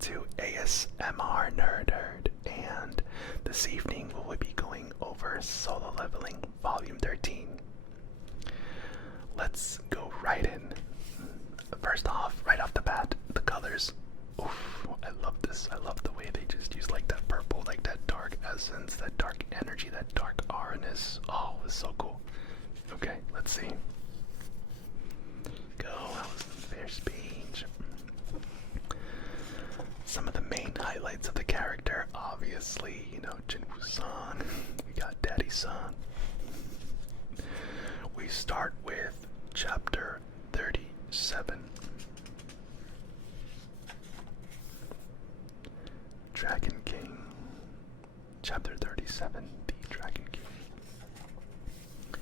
to ASMR Nerd Herd, and this evening we will be going over Solo Leveling Volume 13. Let's go right in. First off, right off the bat, the colors. Oof, I love this. I love the way they just use like that purple, like that dark essence, that dark energy, that dark aura-ness. Oh, it's so cool. Okay, let's see. Go, Allison, fair speech. Some of the main highlights of the character, obviously, you know, Jinwoo-san. We got Daddy-san. We start with chapter 37. Dragon King. Chapter 37, The Dragon King.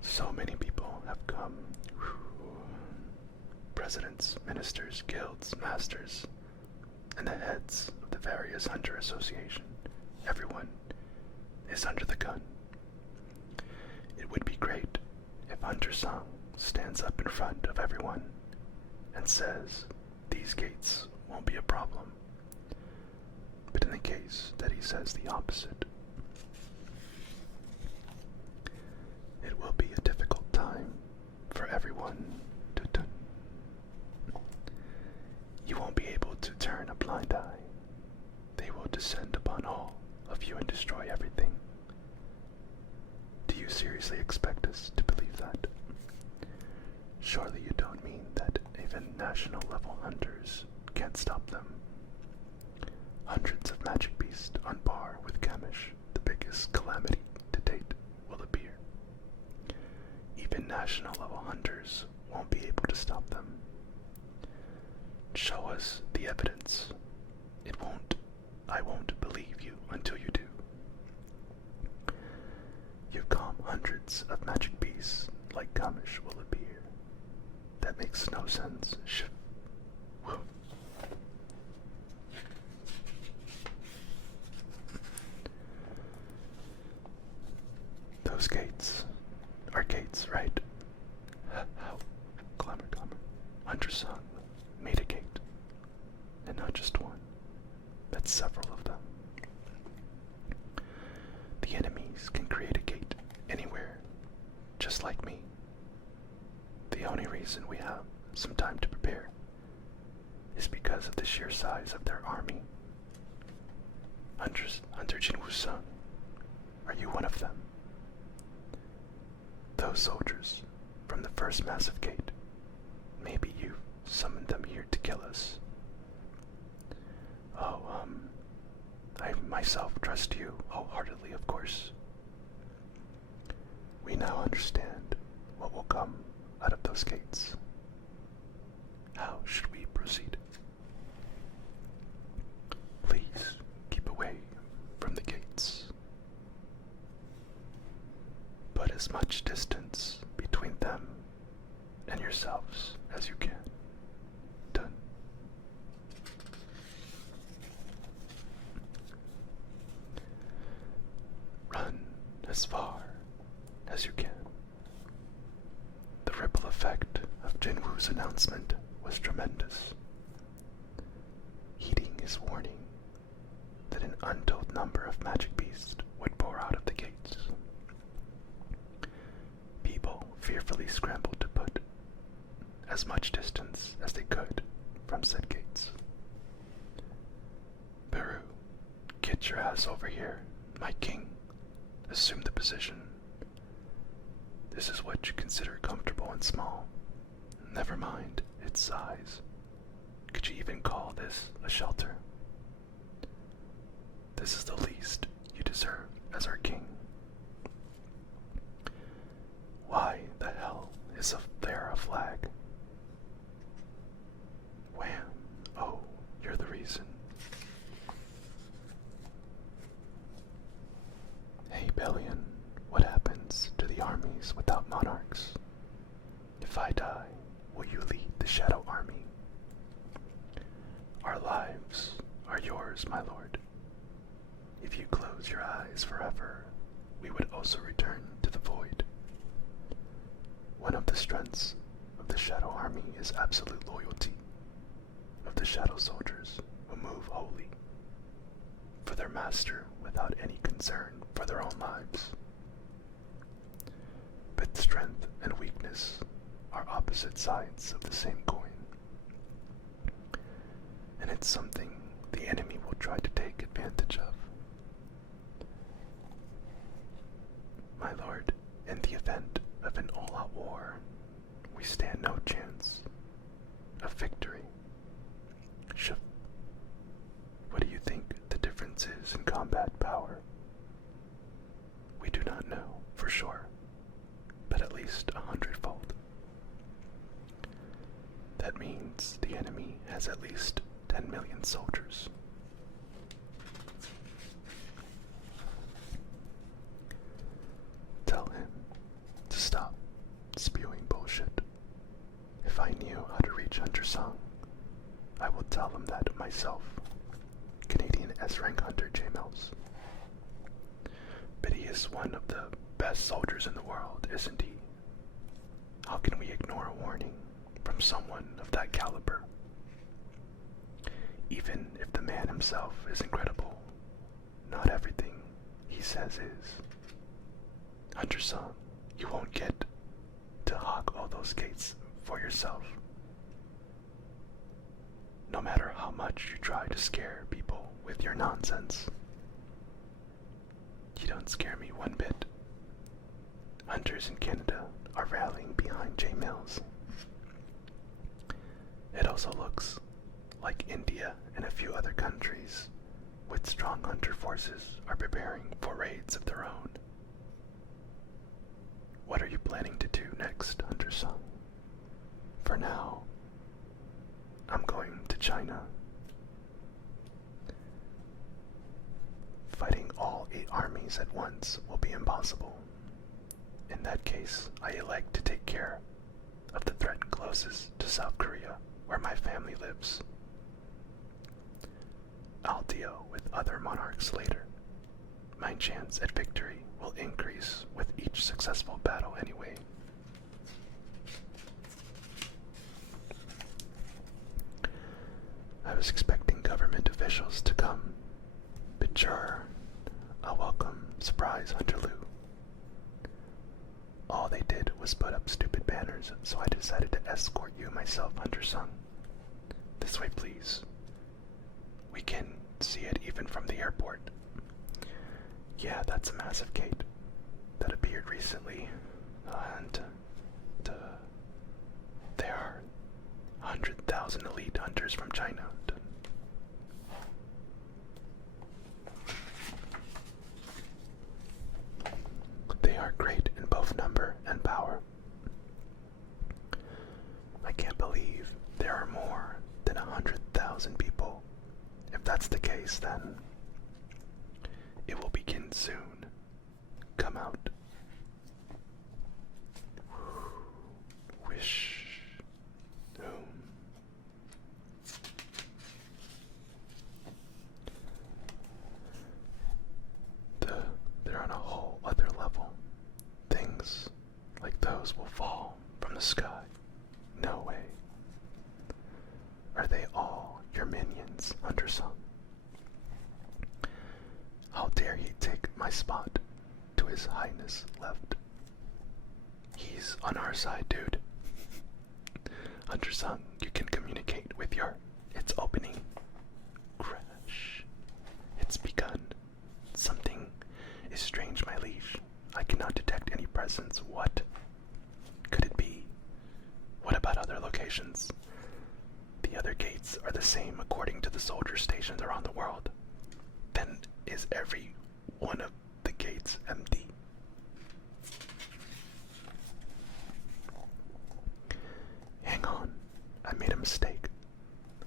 So many people have come. Presidents, ministers, guilds, masters, and the heads of the various hunter associations. Everyone is under the gun. It would be great if Hunter Song stands up in front of everyone and says these gates won't be a problem. But in the case that he says the opposite, it will be a difficult time for everyone to turn. You won't be able to turn a blind eye. They will descend upon all of you and destroy everything. Do you seriously expect us to believe that? Surely you don't mean that even national level hunters can't stop them. Hundreds of magic beasts on par with Kamish, the biggest calamity to date, will appear. Even national level hunters won't be able to stop them. Show us the evidence. I won't believe you until you do. You calm hundreds of magic beasts like Kamish will appear. That makes no sense. Those gates are gates, right? How? Clamor. Hunter's son made a gate. And not just one. That's several of them. The enemies can create a gate anywhere, just like me. The only reason we have some time to prepare is because of the sheer size of their army. Hunter Jinwoo-san, are you one of them? Those soldiers from the first massive gate, maybe you summoned them here to kill us. Oh, I myself trust you wholeheartedly, of course. We now understand what will come out of those gates. How should we proceed? Please keep away from the gates. Put as much distance between them and yourselves as you can. Done. Run as far as you can. The ripple effect of Jinwoo's announcement was tremendous. Heeding his warning that an untold number of magic beasts would pour out of the gates, people fearfully scrambled to put as much distance as they could from said gates. Peru, get your ass over here, my king. Assume the position. This is what you consider comfortable and small. Never mind its size. Could you even call this a shelter? This is the least you deserve as our king. Why the hell is there a flag? Wham! Oh, you're the reason. Hey, Bellion, what happens to the armies without monarchs? If I die, will you lead the Shadow Army? Our lives are yours, my lord. If you close your eyes forever, we would also return to the void. One of the strengths of the Shadow Army is absolute loyalty. A of the shadow soldiers who move wholly for their master without any concern for their own lives. But strength and weakness are opposite sides of the same coin, and it's something the enemy will try to take advantage of. My lord, in the event of an all-out war, we stand no chance of victory. What do you think the difference is in combat power? We do not know for sure, but at least 100-fold. That means the enemy has at least 10 million soldiers. Tell him to stop spewing bullshit. If I knew how to reach Hunter Song, I will tell him that myself. Canadian S-rank Hunter J. Mills. But he is one of the best soldiers in the world, isn't he? How can we ignore a warning from someone of that caliber? Even if the man himself is incredible, not everything he says is. Hunter Song, you won't get to hog all those gates for yourself. No matter how much you try to scare people with your nonsense. You don't scare me one bit. Hunters in Canada are rallying behind J. Mills. It also looks like India and a few other countries with strong hunter forces are preparing for raids of their own. What are you planning to do next, Hunter Song? For now, I'm going to China. Fighting all 8 armies at once will be impossible. In that case, I elect to take care of the threat closest to South Korea, where my family lives. I'll deal with other monarchs later. My chance at victory will increase with each successful battle anyway. I was expecting government officials to come, but sure, a welcome surprise, Hunter Liu. All they did was put up stupid banners, so I decided to escort you myself, Hunter Sung. This way, please. We can see it even from the airport. Yeah, that's a massive gate that appeared recently, and there are 100,000 elite hunters from China. They are great in both number and power. I can't believe there are more than 100,000 people. If that's the case, then it will begin soon. Come out. Wish. They're on a whole other level. Things like those will fall from the sky. No way. Are they all your minions, Hunter Sung? How dare he take my spot to his highness left? He's on our side, dude. Hunter Sung, you can communicate with your... It's opening. Crash. It's begun. Something is strange, my liege. I cannot detect any presence. What could it be? What about other locations? The other gates are the same according to the soldier stations around the world. Then is every one of the gates empty? Hang on, I made a mistake.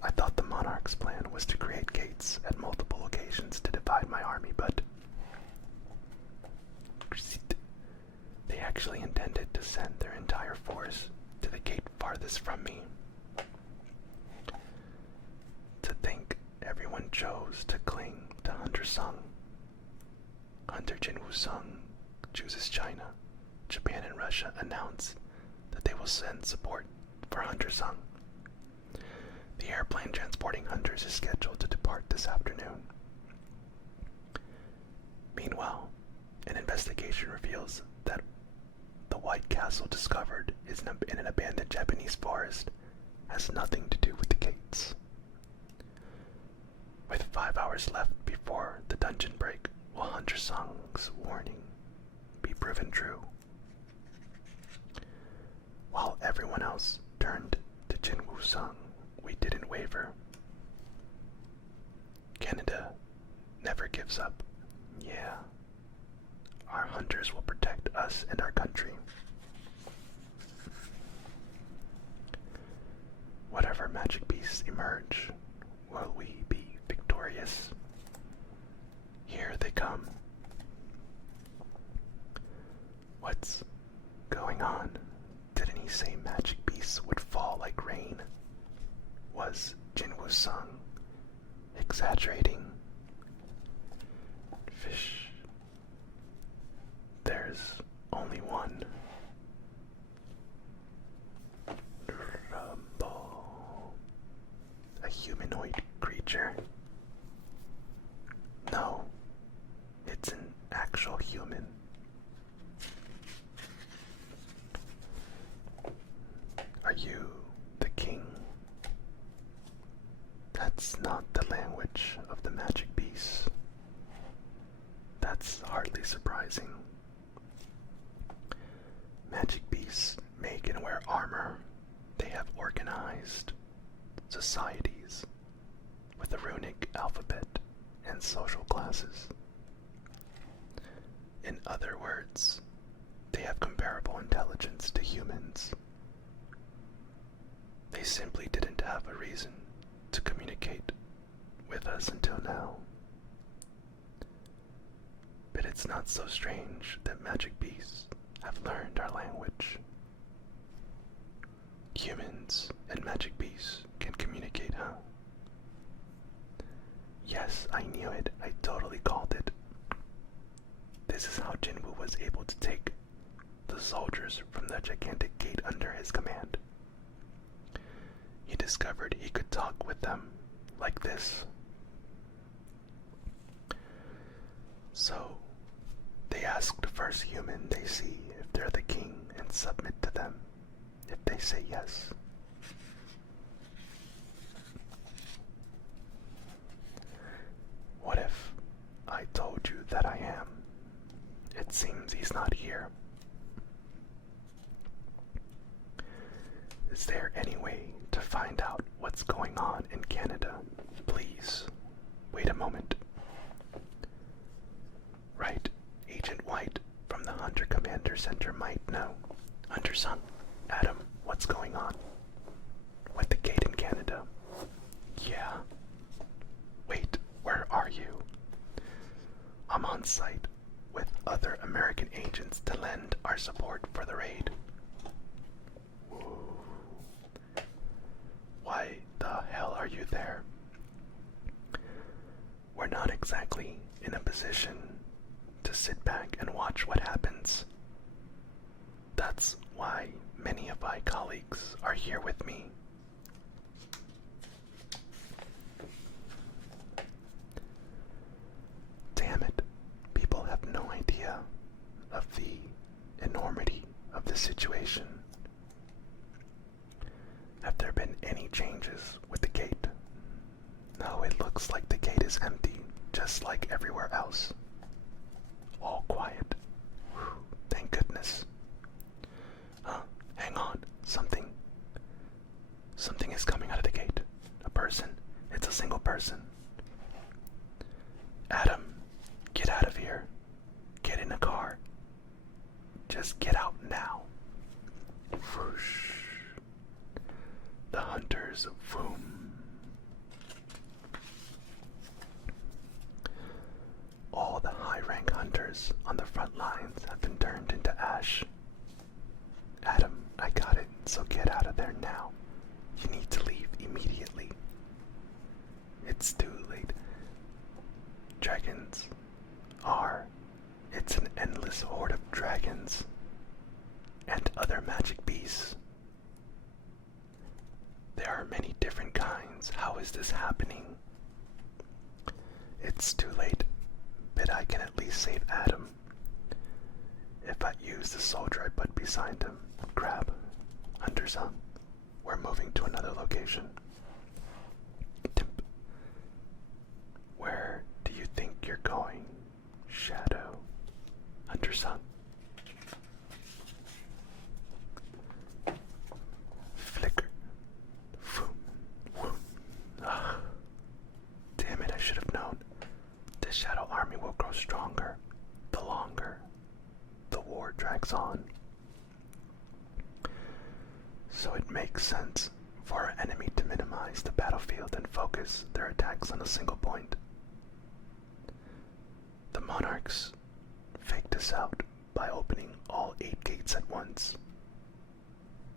I thought the monarch's plan was to create gates at multiple locations to divide my army, but they actually intended to send their entire force to the gate farthest from me. To think everyone chose to cling to Hunter Sung. Hunter Jinwoo Sung chooses China. Japan and Russia announce that they will send support for Hunter Sung. The airplane transporting hunters is scheduled to depart this afternoon. Meanwhile, an investigation reveals that the White Castle discovered in an abandoned Japanese forest has nothing to do with the gates. With 5 hours left before the dungeon break, will Hunter Song's warning be proven true? While everyone else turned to Jinwoo Sung, we didn't waver. Canada never gives up. Yeah. Our hunters will protect us and our country. Whatever magic beasts emerge, will we be victorious? Here they come. What's going on? Didn't he say magic beasts would fall like rain? Was Jinwoo Sung exaggerating? Fish. There's only one. Rumble. A humanoid creature. No, it's an actual human. Are you the king? That's not the language of the magic beasts. That's hardly surprising. Magic beasts make and wear armor. They have organized societies with a runic alphabet and social classes. In other words, they have comparable intelligence to humans. They simply didn't have a reason to communicate with us until now. But it's not so strange that magic beasts have learned our language. Humans and magic beasts can communicate, huh? Yes, I knew it. I totally called it. This is how Jinwoo was able to take the soldiers from the gigantic gate under his command. He discovered he could talk with them like this. So, they ask the first human they see if they're the king and submit to them if they say yes. What if I told you that I am? It seems he's not here. Is there any way to find out what's going on in Canada? Please, wait a moment. Right, Agent White from the Hunter Commander Center might know. Hunter Sung, Adam, what's going on with the gate in Canada? Yeah. Wait, where are you? I'm on site with other American agents to lend our support for the raid. Whoa. Why the hell are you there? We're not exactly in a position to sit back and watch what happens. That's why many of my colleagues are here with me. Damn it, people have no idea of the enormity of the situation. Have there been any changes with the gate? No, it looks like the gate is empty, just like everywhere else. All quiet. Whew, thank goodness. Hang on. Something is coming out of the gate. A person. It's a single person. Adam, get out of here. Get in a car. Just get out now. Whoosh. The hunters, boom. All the high-rank hunters on the front lines have been turned into ash. Adam, I got it, so get out of there now. You need to leave immediately. It's too late. Dragons are. It's an endless horde of dragons and other magic beasts. There are many different kinds. sounds. How is this happening? It's too late, but I can at least save Adam. If I use the soldier I put beside him, grab Undersung. We're moving to another location. Timp. Where do you think you're going, Shadow? Undersung. Flicker. Damn it, I should have known. The Shadow Army will grow stronger the longer the war drags on. So it makes sense for our enemy to minimize the battlefield and focus their attacks on a single point. The monarchs faked us out by opening all 8 gates at once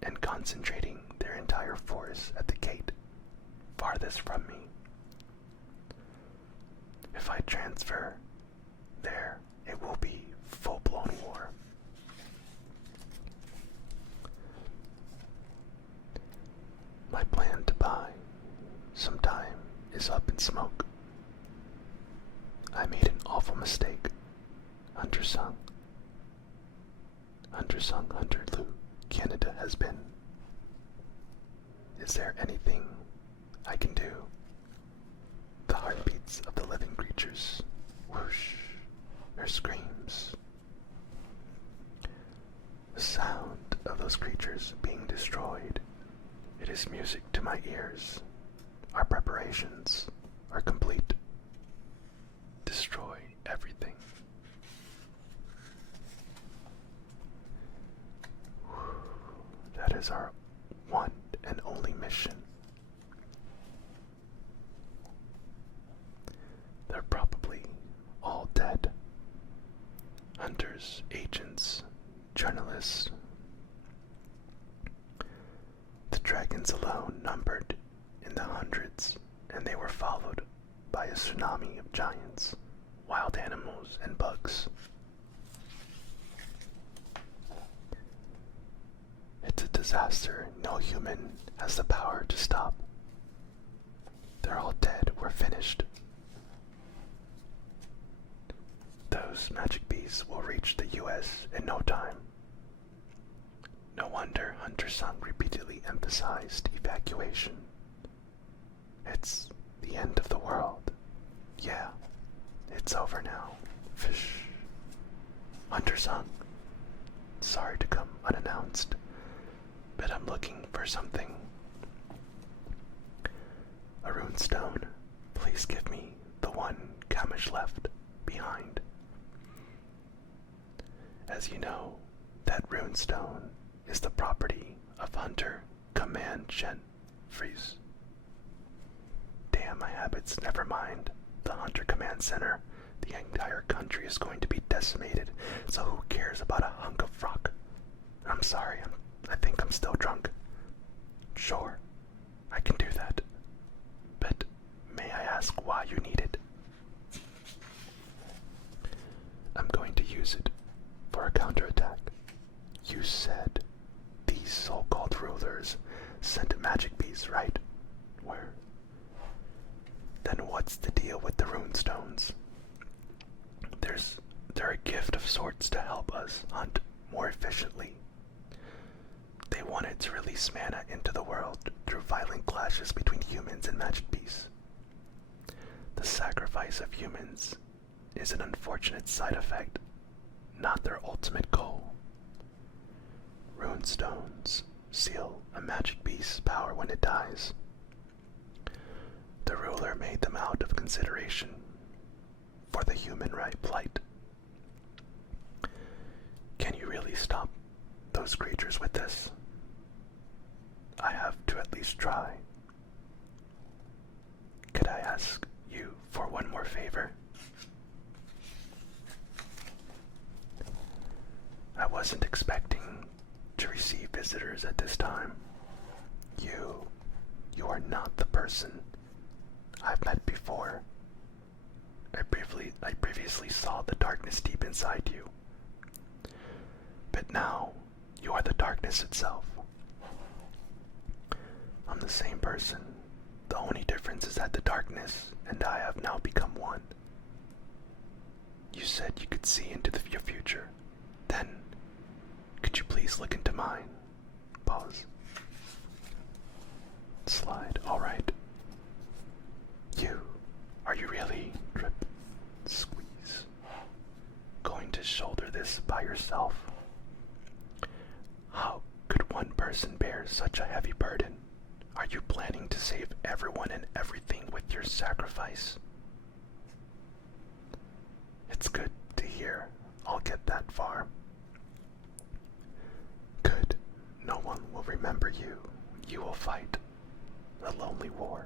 and concentrating their entire force at the gate farthest from me. If I transfer there, it will be full-blown war. My plan to buy some time is up in smoke. I made an awful mistake. Undersung, Hunter Lou, Canada has been. Is there anything I can do? The heartbeats of the living creatures, whoosh, their screams. The sound of those creatures being destroyed. It is music to my ears. Our preparations are complete. Destroy everything. That is our one and only mission. They're probably all dead. Hunters, agents, journalists. The dragons alone numbered in the hundreds, and they were followed by a tsunami of giants, wild animals, and bugs. It's a disaster no human has the power to stop. They're all dead. We're finished. Those magic bees will reach the US in no time. No wonder Hunter Sung repeatedly emphasized evacuation. It's the end of the world. Yeah, it's over now. Fish. Hunter Sung. Sorry to come unannounced, but I'm looking for something. A rune stone. Please give me the one Kamish left behind. As you know, that rune stone is the property of Hunter Command Chen Freeze. Damn my habits, never mind. The Hunter Command Center. The entire country is going to be decimated, so who cares about a hunk of rock? I'm sorry, I think I'm still drunk. Sure, I can do that. But may I ask why you need it? I'm going to use it for a counterattack. You said these so-called rulers sent magic bees, right? Where? Then what's the deal with the rune stones? They're a gift of sorts to help us hunt more efficiently. They wanted to release mana into the world through violent clashes between humans and magic beasts. The sacrifice of humans is an unfortunate side effect, not their ultimate goal. Rune stones seal a magic beast's power when it dies. The ruler made them out of consideration for the human right plight. Can you really stop those creatures with this? I have to at least try. Could I ask you for one more favor? I wasn't expecting to receive visitors at this time. You are not the person I've met before. I previously saw the darkness deep inside you. But now, you are the darkness itself. I'm the same person The only difference is that the darkness and I have now become one. You said you could see into your future. Then, could you please look into mine? Pause. Slide. Alright. Are you really, drip, squeeze, going to shoulder this by yourself? How could one person bear such a heavy burden? Are you planning to save everyone and everything with your sacrifice? It's good to hear I'll get that far. Good. No one will remember you. You will fight a lonely war.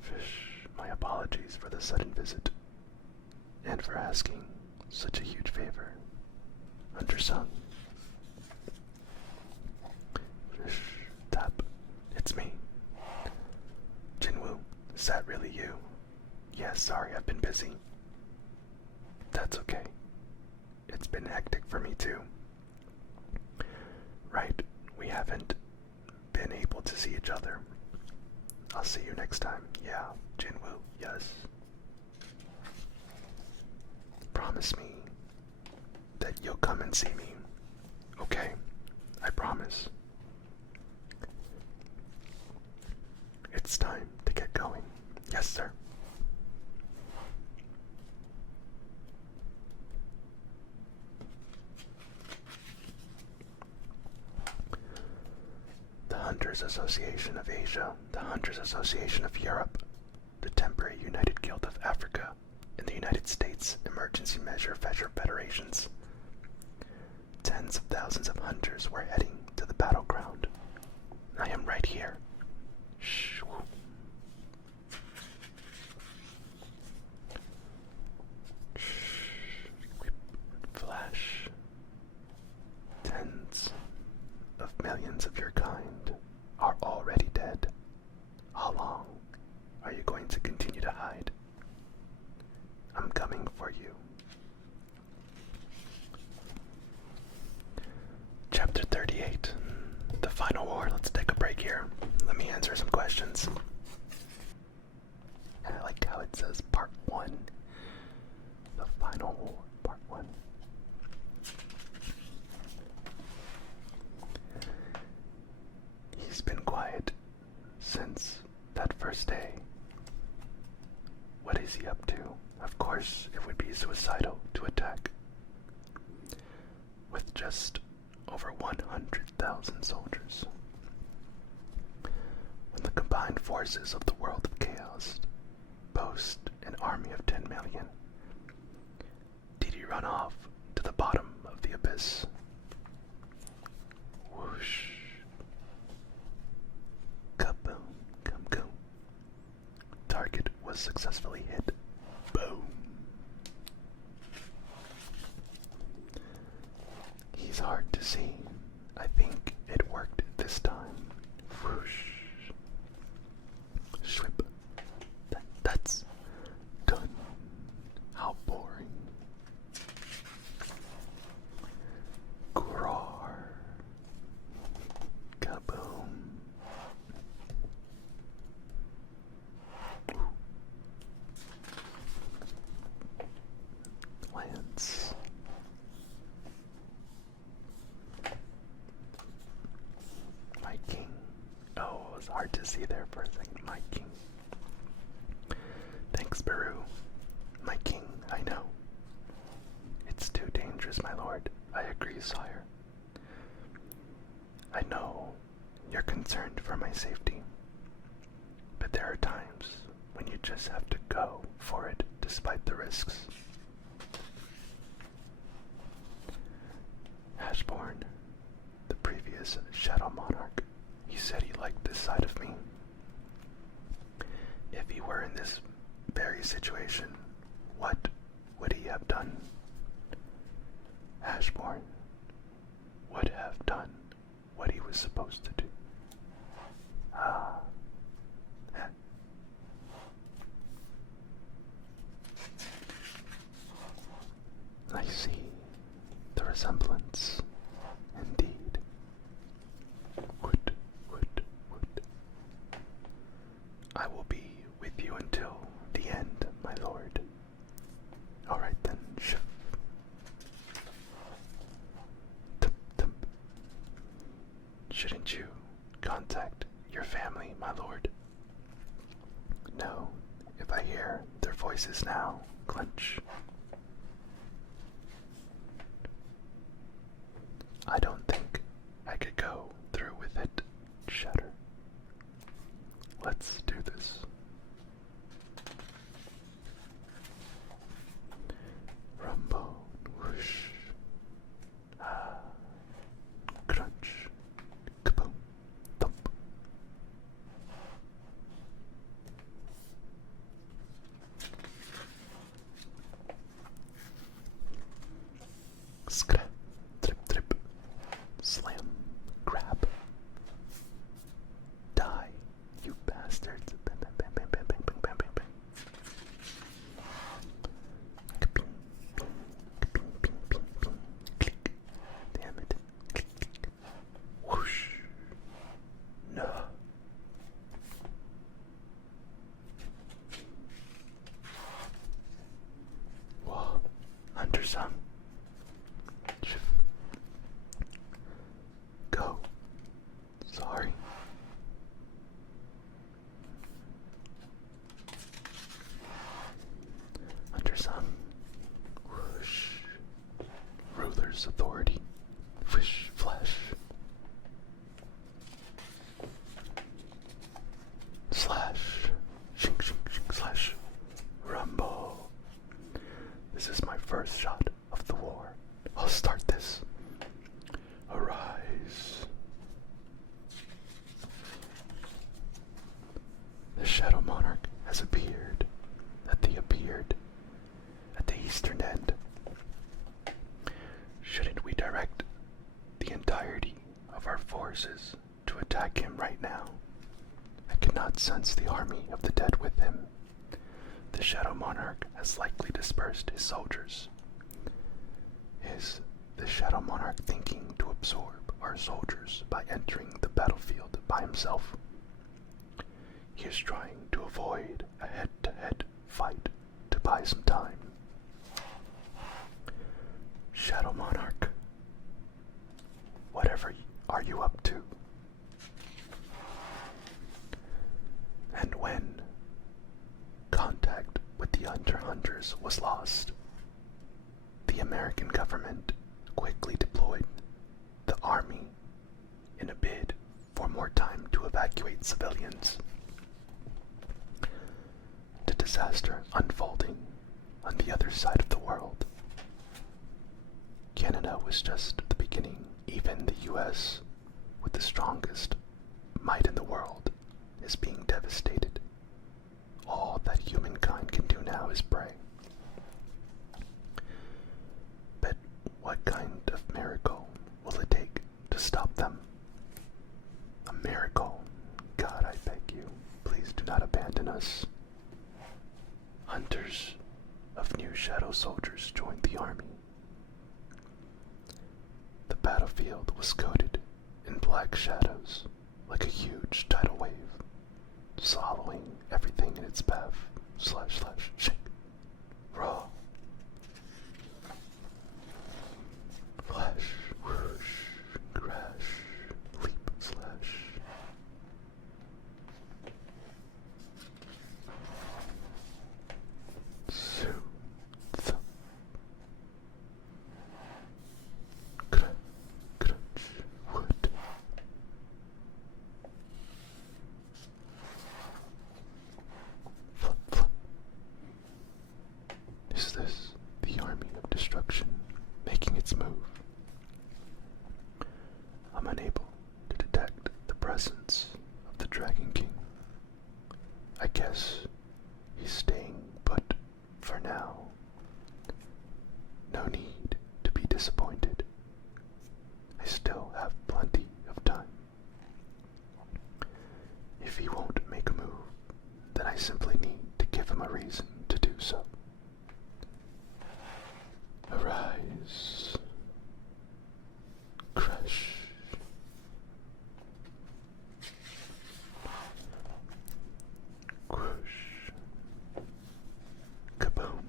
Fish, my apologies for the sudden visit, and for asking such a huge favor. Undersung. Fish, tap. It's me. Jinwoo, is that really you? Yeah, sorry, I've been busy. That's okay. It's been hectic for me too. Right, we haven't been able to see each other. I'll see you next time. Yeah, Jinwoo, yes. Promise me that you'll come and see me. Okay, I promise. It's time to get going. Yes, sir. The Hunters Association of Asia, the Hunters Association of Europe, the Temporary United Guild of Africa, and the United States Emergency Measure Federations. Tens of thousands of hunters were heading to the battleground. I am right here. Shh. Flash. Tens of millions of your kind are already dead. How long are you going to continue to hide? I'm coming for you. Chapter 38. The Final War. Let's take a break here. Let me answer some questions. And I like how it says Part 1. The Final War, Part 1. He's been quiet since that first day. What is he up to? Of course, it would be suicidal to attack. With just over 100,000 soldiers. When the combined forces of the world of chaos boast an army of 10 million, did he run off to the bottom of the abyss? Whoosh. Kaboom, kaboom. Target was successfully hit. Boom. He's hard to see. I think it worked this time. Whoosh. Schwip. That's done. How boring. Roar. Kaboom. Lance. My king. Oh, it was hard to see there for a second. My king. Thanks, Baru. My king, I know. It's too dangerous, my lord. I agree, sire. I know you're concerned for my safety, but there are times when you just have to go for it despite the risks. Ashborn, the previous Shadow Monarch, he said he liked this side of me. If he were in this very situation, what would he have done? Ashborn would have done what he was supposed to do. Ah. I see the resemblance. Indeed. Would Hunter-san. Go. Sorry. Hunter-san. Whoosh. Ruler's authority. Fish flash. Slash. Shink shink shink slash. Rumble. This is my first shot of the war. I'll start this. Arise. The Shadow Monarch has appeared at the eastern end. Shouldn't we direct the entirety of our forces to attack him right now? I cannot sense the army of the dead with him. The Shadow Monarch has likely dispersed his soldiers. Is the Shadow Monarch thinking to absorb our soldiers by entering the battlefield by himself? He is trying to avoid a head-to-head fight to buy some time. Shadow Monarch, whatever are you up to? And when contact with the Hunters was lost, the American government quickly deployed the army in a bid for more time to evacuate civilians. The disaster unfolding on the other side of the world. Canada was just the beginning. Even the US, with the strongest might in the world, is being devastated. All that humankind can do now is pray. But what kind of miracle will it take to stop them? A miracle. God, I beg you, please do not abandon us. Hunters of new shadow soldiers joined the army. The battlefield was coated in black shadows, like a huge tidal wave, swallowing everything in its path. Slash slash shake. Raw. Flash. Whoosh. Crash. Leap. Slash. Zoom. Thump. Crunch. Crunch. Wood. Flop, flop. Is this the army of destruction making its move? I'm unable to detect the presence of the Dragon King. I guess he's staying put for now. No need to be disappointed. I still have plenty of time. If he won't make a move, then I simply need to give him a reason to do so. Arise. Crush. Whoosh. Kaboom.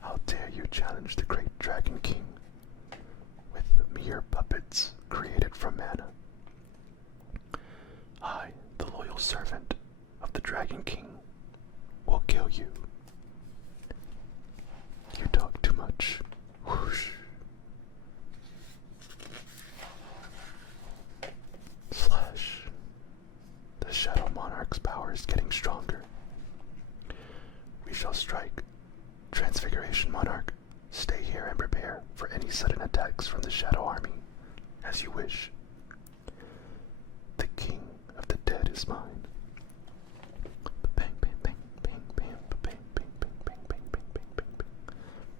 How dare you challenge the great Dragon King with mere puppets created from mana? I, the loyal servant of the Dragon King, will kill you. You talk too much. Whoosh. Slash. The Shadow Monarch's power is getting stronger. We shall strike. Transfiguration Monarch, stay here and prepare for any sudden attacks from the Shadow Army, as you wish. The King of the Dead is mine. Bang, bang, bang, bang, bang, bang, bang, bang, bang, bang, bang, bang, bang, bang.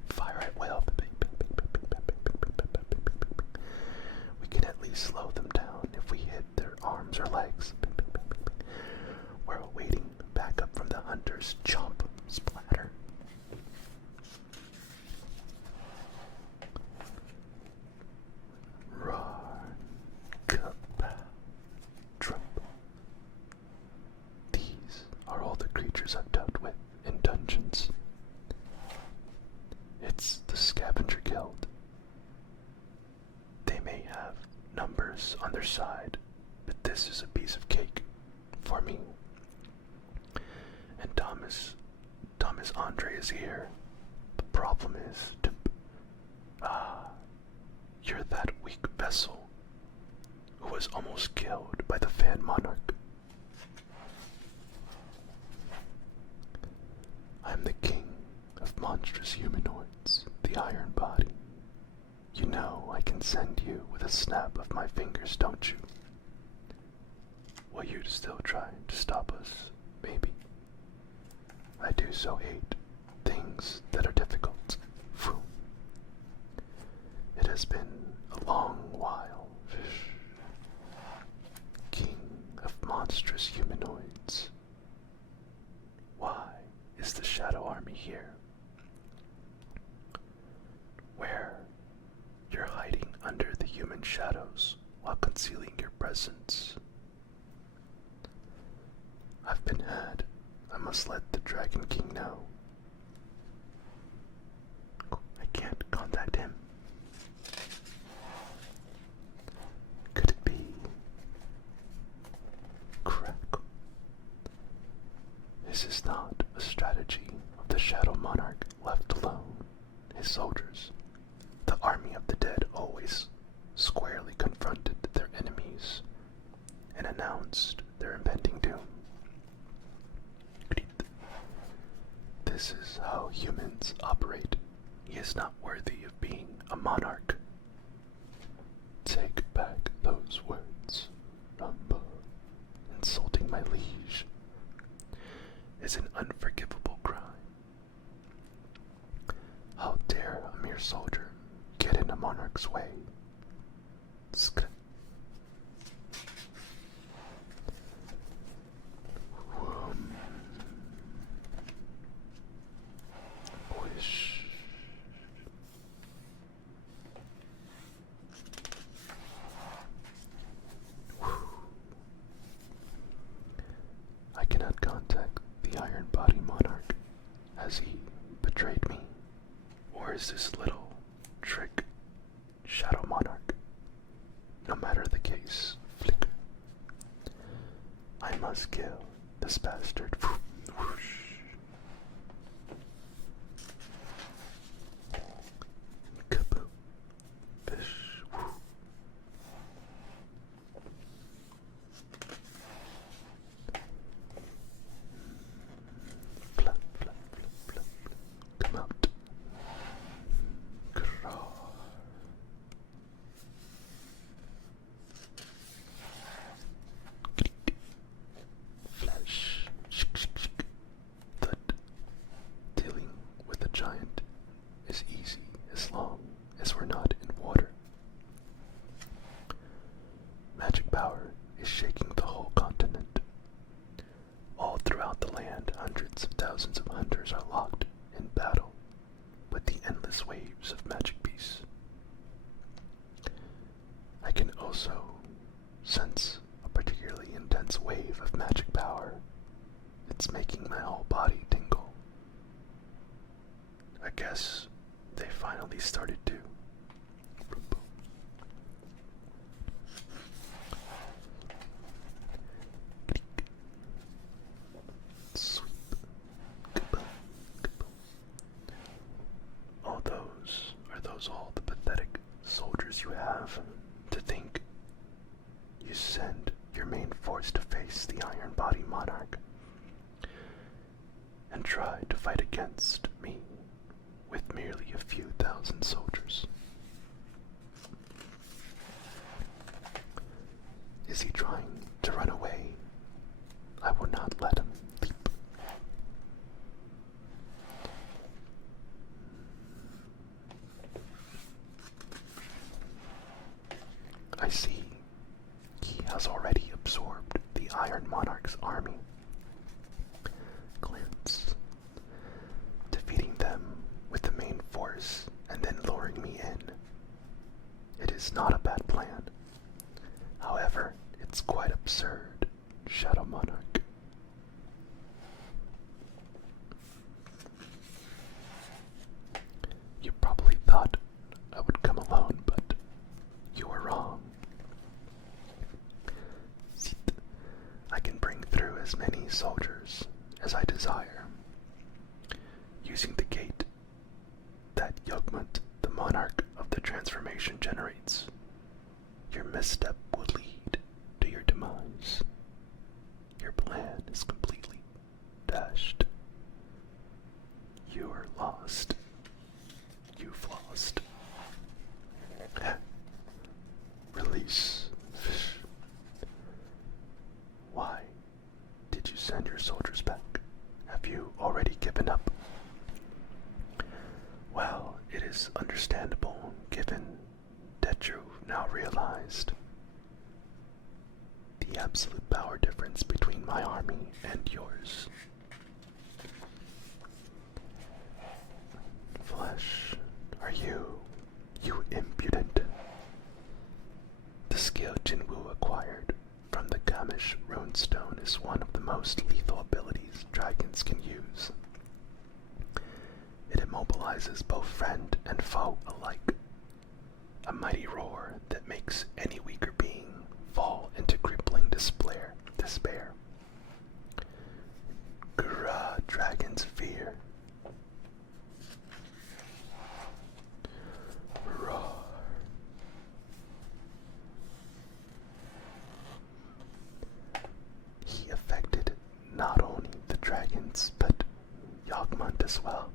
Fire at will. Bang, bang, bang, bang, bang, bang, bang, bang, bang, bang, bang, bang, bang. We can at least slow them down if we hit their arms or legs. Bang, bang, bang, bang, bang. We're awaiting backup from the hunters. Chomp. Splatter. Roar. Cup. Trump. others on their side, but this is a piece of cake for me. And Thomas Andre is here. The problem is, you're that weak vessel who was almost killed by the Fan Monarch. I'm the king of monstrous humanoids, the Iron Body. You know I can send you with a snap of my fingers, don't you? Will you still try to stop us? Maybe. I do so hate things that are difficult. Phew. It has been a long while. King of monstrous humanoids. Why is the Shadow Army here? Where you're hiding under the human shadows while concealing your presence. I've been had. I must let the Dragon King know. I can't contact him. Could it be? Crackle. This is not a strategy of the Shadow Monarch left alone. His soldiers, the army of the dead, always squarely confronted their enemies and announced their impending doom. This is how humans operate. He is not worthy of being a monarch. Take back those words, Rumba. Insulting my liege is an unforgivable crime. How dare a mere soldier get in a monarch's way? Wish. I cannot contact the Iron Body Monarch. Has he betrayed me? Or is this little trick Shadow Monarch? No matter the case, flicker. I must kill this bastard. Whoosh. Kaboom. Fish. Woo. Flap, flap, flap, flap. Come out. Craw. Click. Flash. Shik, shik, shik. Thud. Dealing with a giant is easy as long as we're not in water. Magic power is shaking the whole continent. All throughout the land, hundreds of thousands of hunters are locked in battle with the endless waves of magic beasts. I can also sense a particularly intense wave of magic power. It's making my whole body tingle. I guess they finally started to. Sweep. All those all the pathetic soldiers you have. To think you send your main force to face the Iron Body Monarch and try to fight against me with merely a few thousand soldiers. Is he trying to run away? I will not let him leap. I see. He has already absorbed the Iron Monarch's army. Glance. Defeating them with the main force and then luring me in. It is not a bad plan. However, it's quite absurd, Shadow Monarch. You probably thought I would come alone, but you were wrong. transformation generates. Your misstep will lead to your demise. Your plan is completely dashed. You are lost. You've lost. Release. Why did you send your soldiers back? Have you already given up? Well, it is understandable given that you've now realized the absolute power difference between my army and yours. Flesh, are you impudent? The skill Jinwoo acquired from the Gamish runestone is one of the most lethal abilities dragons can use. It immobilizes both friend and foe alike. A mighty roar that makes any weaker being fall into crippling despair. Grah, dragon's fear. Roar. He affected not only the dragons, but Yagmont as well.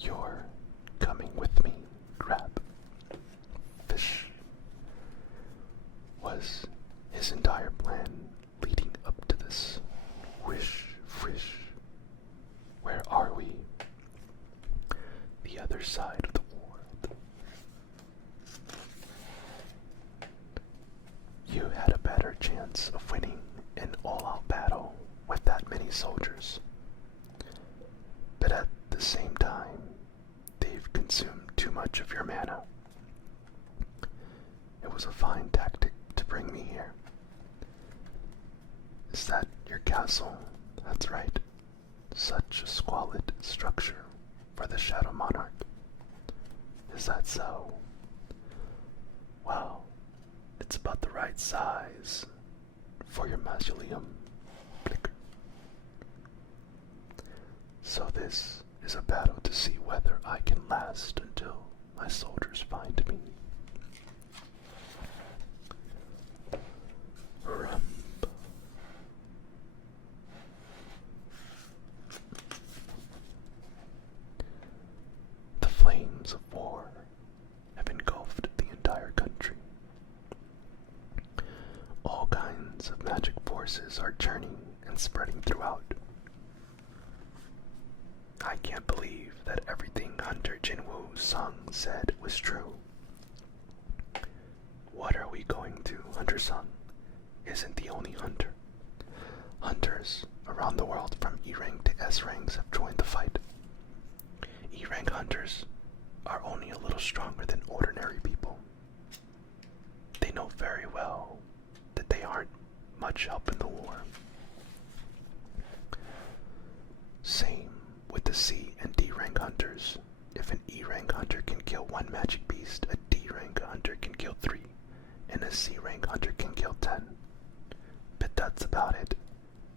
You're coming with me, Grab. Fish. Was his entire plan leading up to this? Wish, fish. Where are we? The other side of the world. You had a better chance of winning an all-out battle with that many soldiers. But at the same time, they've consumed too much of your mana. It was a fine tactic to bring me here. Is that your castle? That's right. Such a squalid structure for the Shadow Monarch. Is that so? Well, it's about the right size for your mausoleum. Clicker. So this is a battle to see whether I can last until my soldiers find me. Rump. The flames of war have engulfed the entire country. All kinds of magic forces are churning and spreading throughout. I can't believe that everything Hunter Jinwoo Sung said was true. What are we going to? Hunter Sung isn't the only hunter. Hunters around the world from E rank to S ranks have joined the fight. E rank hunters are only a little stronger than ordinary people. They know very well that they aren't much help in the war. Same with the C and D rank hunters. If an E rank hunter can kill one magic beast, a D rank hunter can kill 3, and a C rank hunter can kill 10. But that's about it.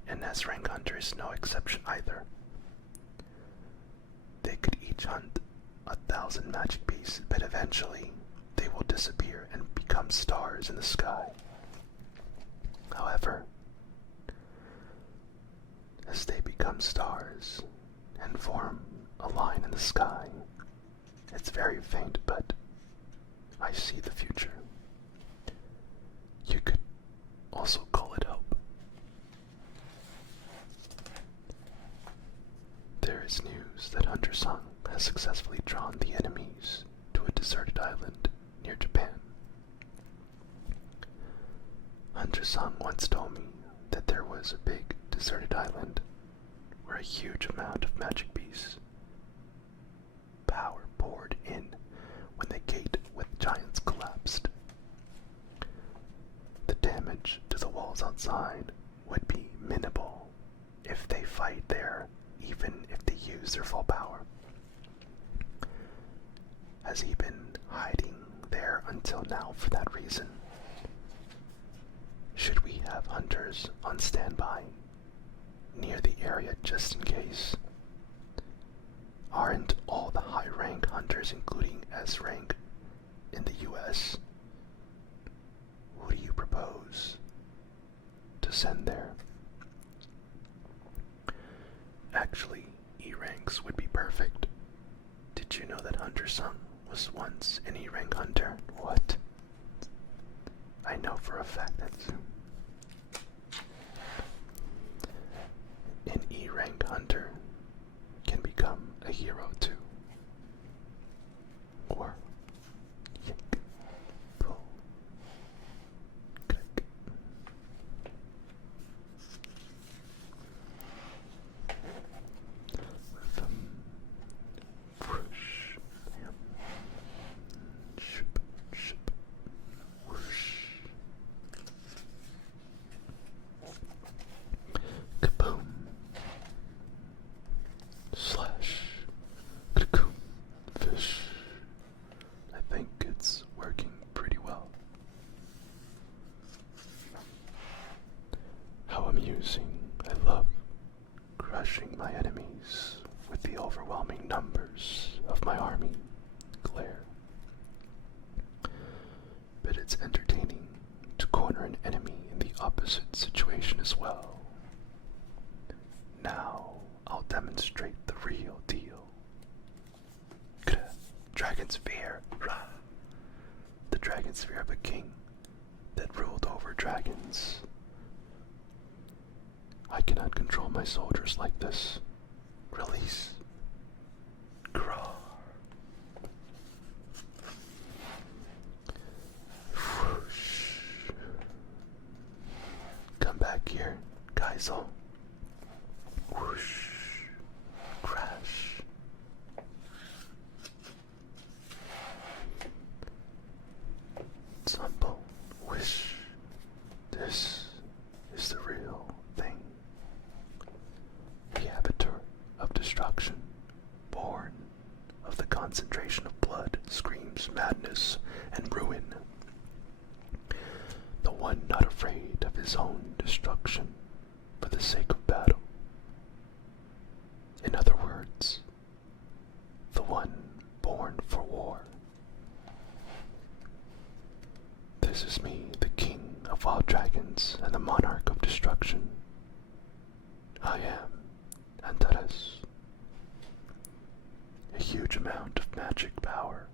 An S rank hunter is no exception either. They could each hunt 1,000 magic beasts, but eventually they will disappear and become stars in the sky. However, as they become stars and form a line in the sky, it's very faint, but I see the future. You could also call it hope. There is news that Hunter Sung has successfully drawn the enemies to a deserted island near Japan. Hunter Sung once told me that there was a big deserted island where a huge amount of magic beasts power poured in when the gate with giants collapsed. The damage to the walls outside would be minimal if they fight there, even if they use their full power. Has he been hiding there until now for that reason? Should we have hunters on standby near the area just in case? Aren't all the high rank hunters, including S rank, in the US? Who do you propose to send there? Actually, E ranks would be perfect. Did you know that Hunter Sung was once an E rank hunter? What? I know for a fact that's an E rank hunter can become a hero too. Or yank, pull, click. Whoosh, bam, ship, ship, whoosh. Kaboom. Slash. Cocoon. Fish. I think it's working pretty well. How amusing. I love crushing my enemies with the overwhelming numbers of my army. Glare. But it's entertaining to corner an enemy in the opposite situation as well. Now I'll demonstrate the real deal. Dragon Sphere. The Dragon Sphere of a king that ruled over dragons. I cannot control my soldiers like this. Release. Graw. Whoosh. Come back here, Geisel. Whoosh. Crash. Tumble. Whoosh. This is the real thing. The Avatar of Destruction, born of the concentration of blood, screams madness and ruin. The one not afraid of his own destruction for the sake of battle. In other words, the one born for war. This is me, the king of all dragons and the monarch of destruction. I am Antares. A huge amount of magic power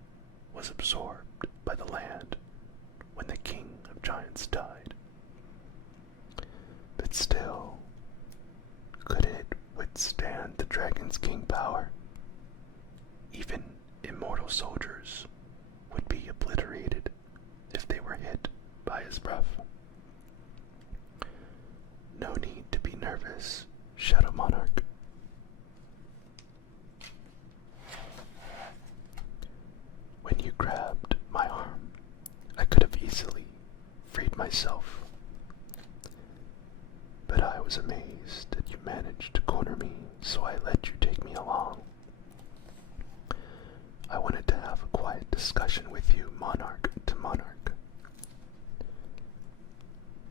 was absorbed by the land when the king of giants died. But still, could it withstand the dragon's king power? Even immortal soldiers would be obliterated if they were hit by his breath. No need to be nervous, Shadow Monarch. When you grabbed my arm, I could have easily freed myself. But I was amazed that you managed to corner me, so I let you take me along. I wanted to have a quiet discussion with you, monarch to monarch.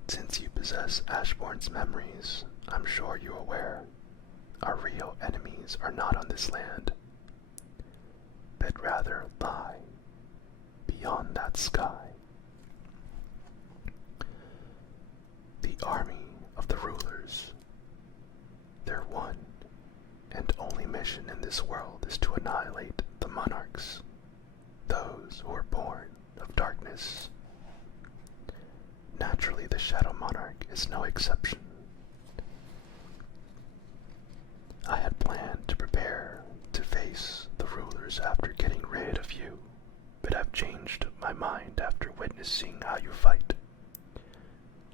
Since you possess Ashbourne's memories, I'm sure you're aware our real enemies are not on this land, but rather lie beyond that sky. The army of the rulers. Their one and only mission in this world is to annihilate the monarchs, those who are born of darkness. Naturally, the Shadow Monarch is no exception. I had planned to prepare to face the rulers after getting rid of you, but I've changed my mind after witnessing how you fight.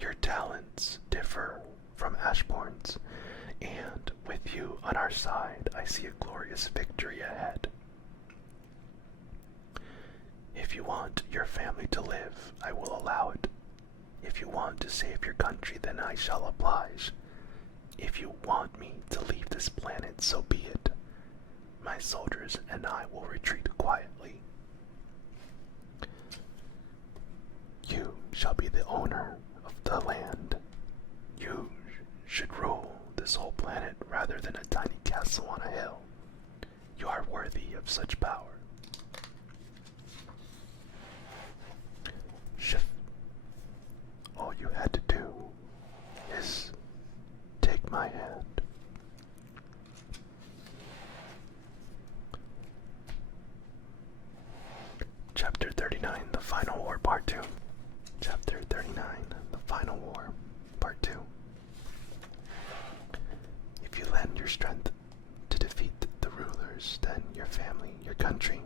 Your talents differ from Ashbourne's, and with you on our side, I see a glorious victory ahead. If you want your family to live, I will allow it. If you want to save your country, then I shall oblige. If you want me to leave this planet, so be it. My soldiers and I will retreat quietly. You shall be the owner of the land. You should rule this whole planet rather than a tiny castle on a hill. You are worthy of such power. Shift. All you had to do is take my hand. Chapter 39, The Final War, Part 2. Chapter 39, The Final War, Part 2. If you lend your strength to defeat the rulers, then your family, your country,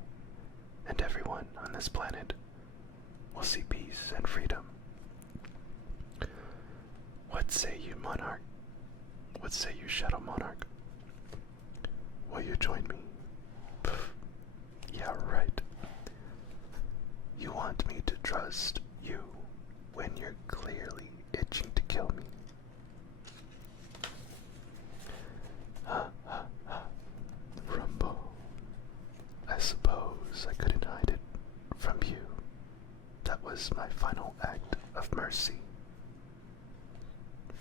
and everyone on this planet will see peace and freedom. What say you, Monarch? What say you, Shadow Monarch? Will you join me? Yeah, right. You want me to trust you when you're clearly itching to kill me. Ha ha ha. Rumble. I suppose I couldn't hide it from you. That was my final act of mercy.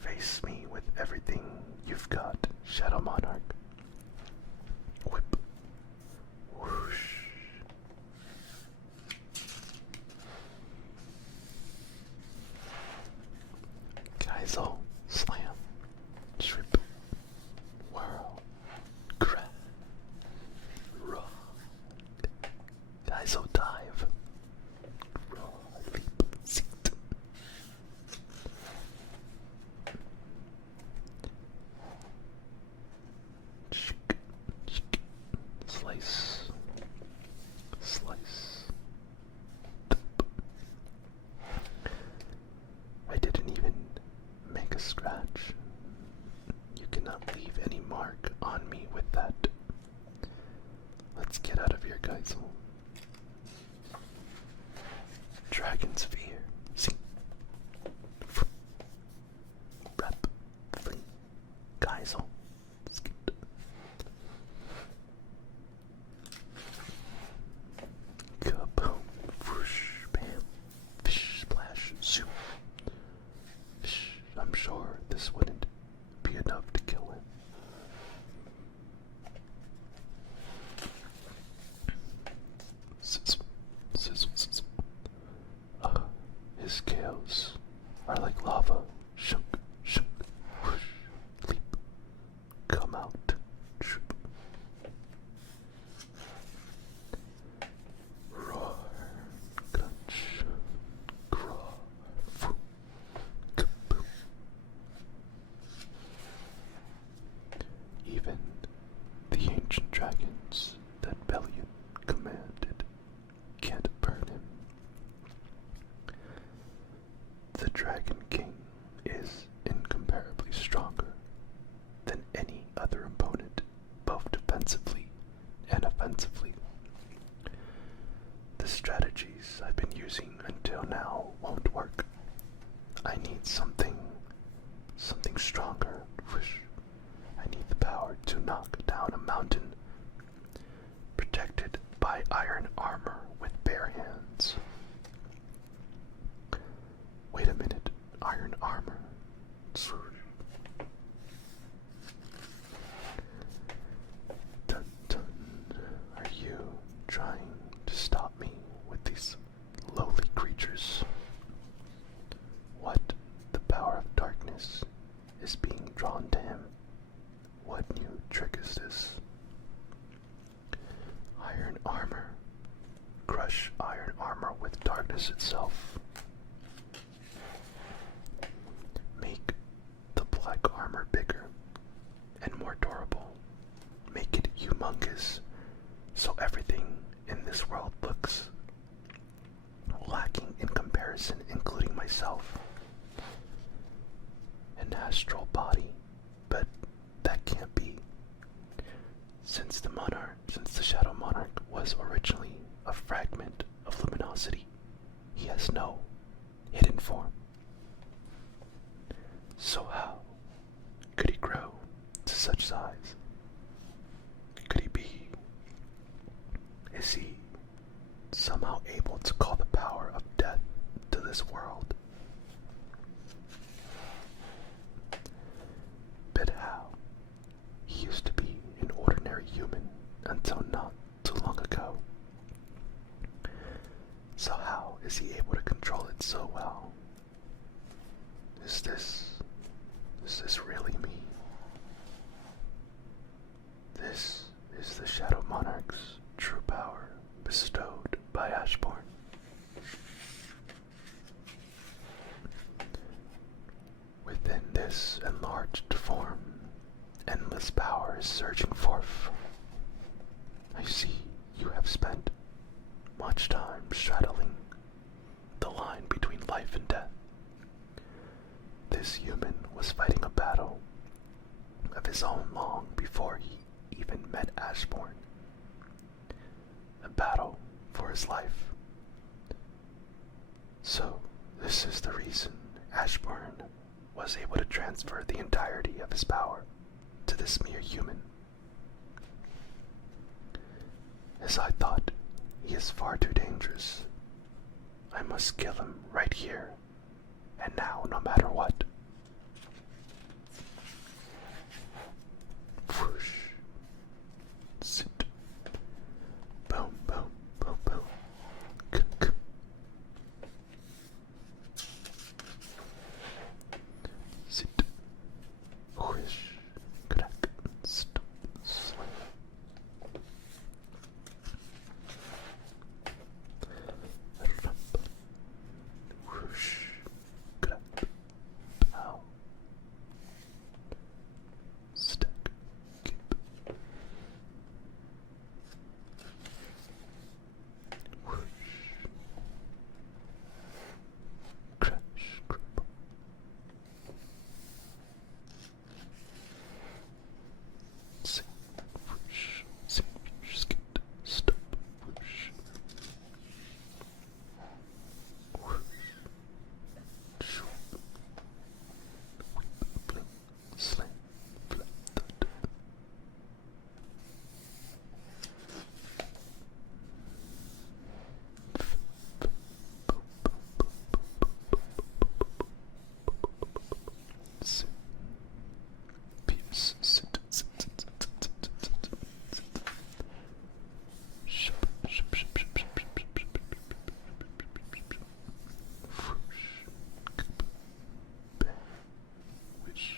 Face me with everything you've got, Shadow Monarch. Whip. Whoosh. Geisel. Slam. Trip. Whirl. Grab. Rock. Geisel dive. Roll. Leap. Seat. Slice. Slice. I didn't even make a scratch. You cannot leave any mark on me with that. Let's get out of here, Geisel. Dragon Sphere. See. Rep. Flee. Geisel. Skip. Kaboom. Whoosh. Bam. Fish. Splash. Zoom. Fish. I'm sure this wouldn't be enough to kill him. Sizzle. Sizzle. Sizzle. His scales are like lava. Shunk. Shunk. Whoosh. Leap. Come out. Shoop. Roar. Crunch. Craw. Foo. Kaboom. Even the ancient dragons that Bellion commanded can't burn him. The Dragon King is incomparably stronger than any other opponent, both defensively and offensively. The strategies I've been using until now won't work. I need something stronger. Whoosh. I need the power to knock down a mountain protected by iron armor with bare hands. Wait a minute, iron armor. Dun dun. Are you trying to stop me with these lowly creatures? What? The power of darkness is being drawn to him. What new trick is this? Iron armor. Crush iron armor with darkness itself. Make the black armor bigger and more durable. Make it humongous so everything in this world looks lacking in comparison, including myself. An astral body, but that can't be. Since the Shadow Monarch was originally a fragment of luminosity, he has no hidden form. So how could he grow to such size? Could he be? Is he somehow able to call the power of death to this world? But how? He used to be an ordinary human until not long ago. So how is he able to control it so well? Is this really me? This is the Shadow Monarch's true power bestowed by Ashbourne. Within this enlarged form, endless power is surging forth. I see you have spent much time straddling the line between life and death. This human was fighting a battle of his own long before he even met Ashbourne. A battle for his life. So, this is the reason Ashbourne was able to transfer the entirety of his power to this mere human. As I thought, he is far too dangerous. I must kill him right here and now, no matter what. Whoosh. Sit. Boom, boom, boom, boom. K-k. Sit. Whoosh. Crack. Stop. Slam. Rump. Whoosh. Crack. Pow. Stack. Keep. Whoosh. Crash. Crumple. Sing. Whoosh. Sing. Skit. Stop. Whoosh. Whoosh. Shoop. Whip. Blink. Slam. Flap. Thud. Sit. Peace. Sit. Sit. Sit. Sit. Sit. Sit. Sit. Sit. Shup. Shup. Shup. Shup. Shup. Shup. Shup. Shup. Whoosh. Kup. Bang. Wish.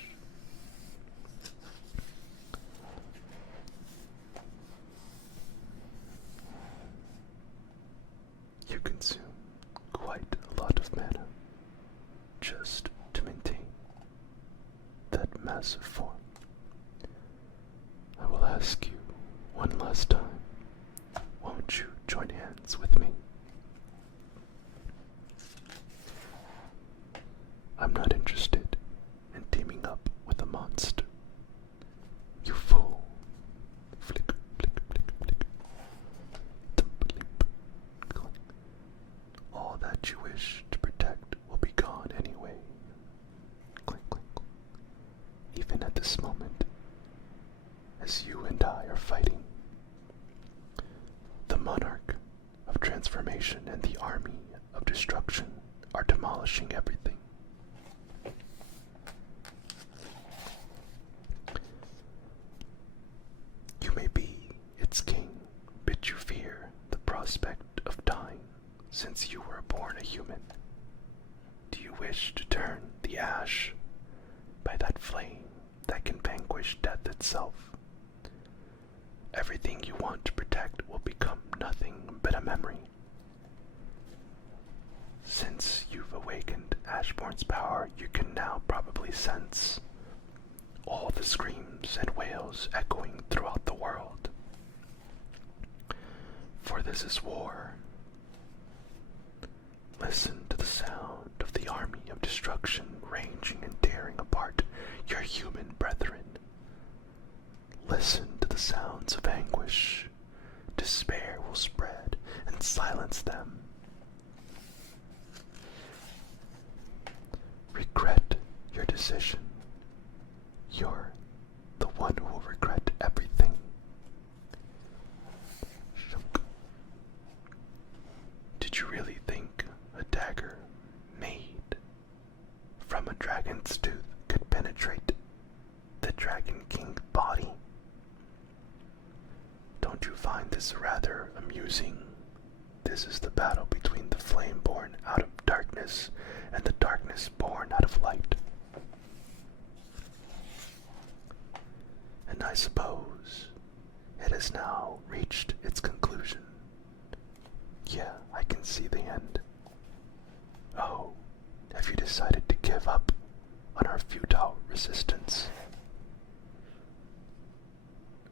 You consume quite a lot of mana just to maintain that massive form. I will ask you one last time, won't you join hands with me? I'm not interested in teaming up with a monster. You fool. Flick, flick, flick, flick. Thump, leap, clunk. All that you wish to protect will be gone anyway. Clink, clink, clink. Even at this moment, as you and I are fighting, the monarch of transformation and the army of destruction are demolishing everything. You may be its king, but you fear the prospect of dying since you were born a human. Do you wish to turn the ash by that flame that can vanquish death itself? Everything you want to protect will become nothing but a memory. Since you've awakened Ashbourne's power, you can now probably sense all the screams and wails echoing throughout the world. For this is war. Listen to the sound of the army of destruction raging and tearing apart your human brethren. Listen to the sounds of anguish. Despair will spread and silence them. Regret your decision. You're the one who will regret everything. Shunk. Did you really think a dagger made from a dragon's tooth could penetrate the Dragon King's body? Don't Don't you find this rather amusing? This is the battle between the flame born out of darkness and the darkness born out of light. And I suppose it has now reached its conclusion. Yeah, I can see the end. Oh, have you decided to give up on our futile resistance?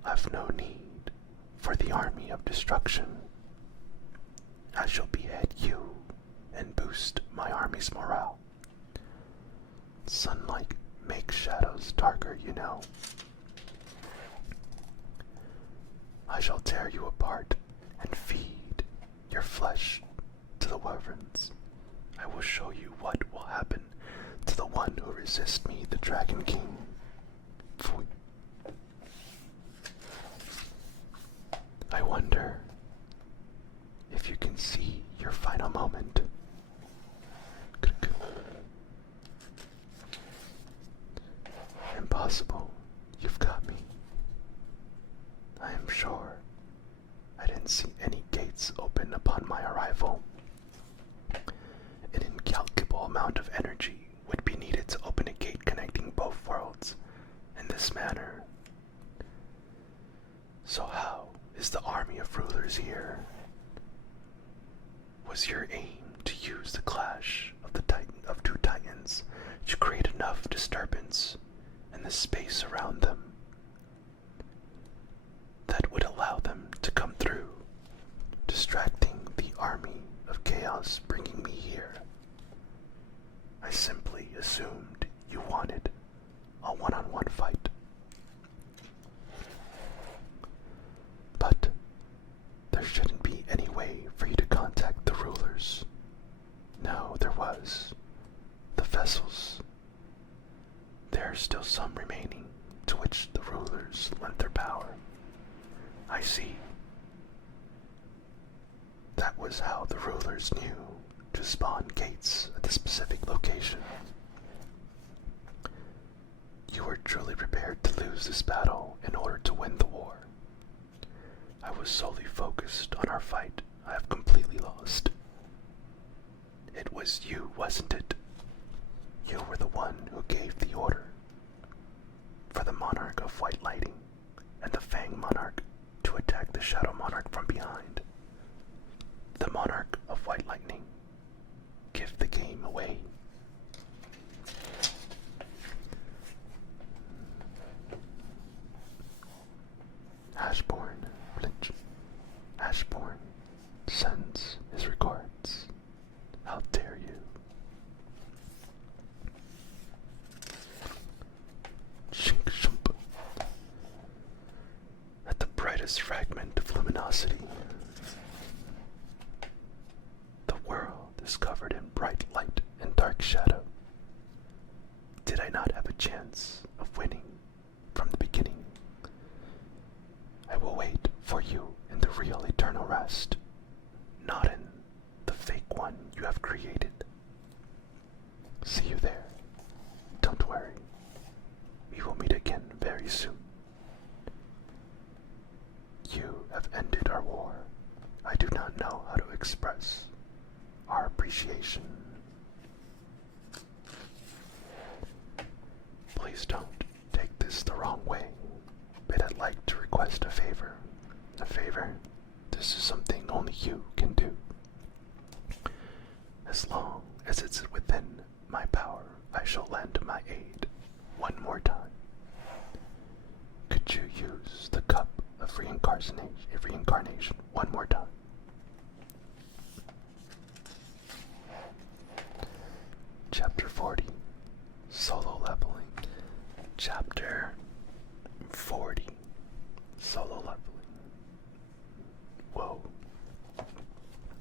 I've no need for the army of destruction. I shall behead you and boost my army's morale. Sunlight makes shadows darker, you know. I shall tear you apart and feed your flesh to the wyverns. I will show you what will happen to the one who resists me, the Dragon King. Pfui. I wonder if you can see your final moment. Impossible. You've got me. I am sure I didn't see any gates open upon my arrival. An incalculable amount of energy would be needed to open a gate connecting both worlds in this manner. So how is the army of rulers here? Was your aim to use the clash of two titans to create enough disturbance in the space around them that would allow them to come through, distracting the army of chaos bringing me here? I simply assumed you wanted a one-on-one fight. But there shouldn't be any way for you to contact the rulers. No, there was. The vessels. There are still some remaining to which the rulers lent their power. I see. That was how the rulers knew to spawn gates at the specific location. You were truly prepared to lose this battle in order to win the war. I was solely focused on our fight. I have completely lost. It was you, wasn't it? You were the one who gave the order for the Monarch of White Lighting and the Fang Monarch to attack the Shadow Monarch from behind. The Monarch of White Lightning. Give the game away. Ashbourne, flinch. Ashbourne sends his regards. How dare you? Shink shump. At the brightest fragment of luminosity, the world is covered in bright light and dark shadow. Did I not have a chance of winning from the beginning? I will wait for you in the real eternal rest, not in the fake one you have created. See you there. Don't worry. We will meet again very soon. You have ended our war. I do not know how to express our appreciation. Please don't take this the wrong way, but I'd like to request a favor. A favor? This is something only you can do. As long as it's within my power, I shall lend my aid one more time. Could you use the cup of reincarnation one more time? Chapter 40, Solo Leveling. Chapter 40, Solo Leveling. Whoa.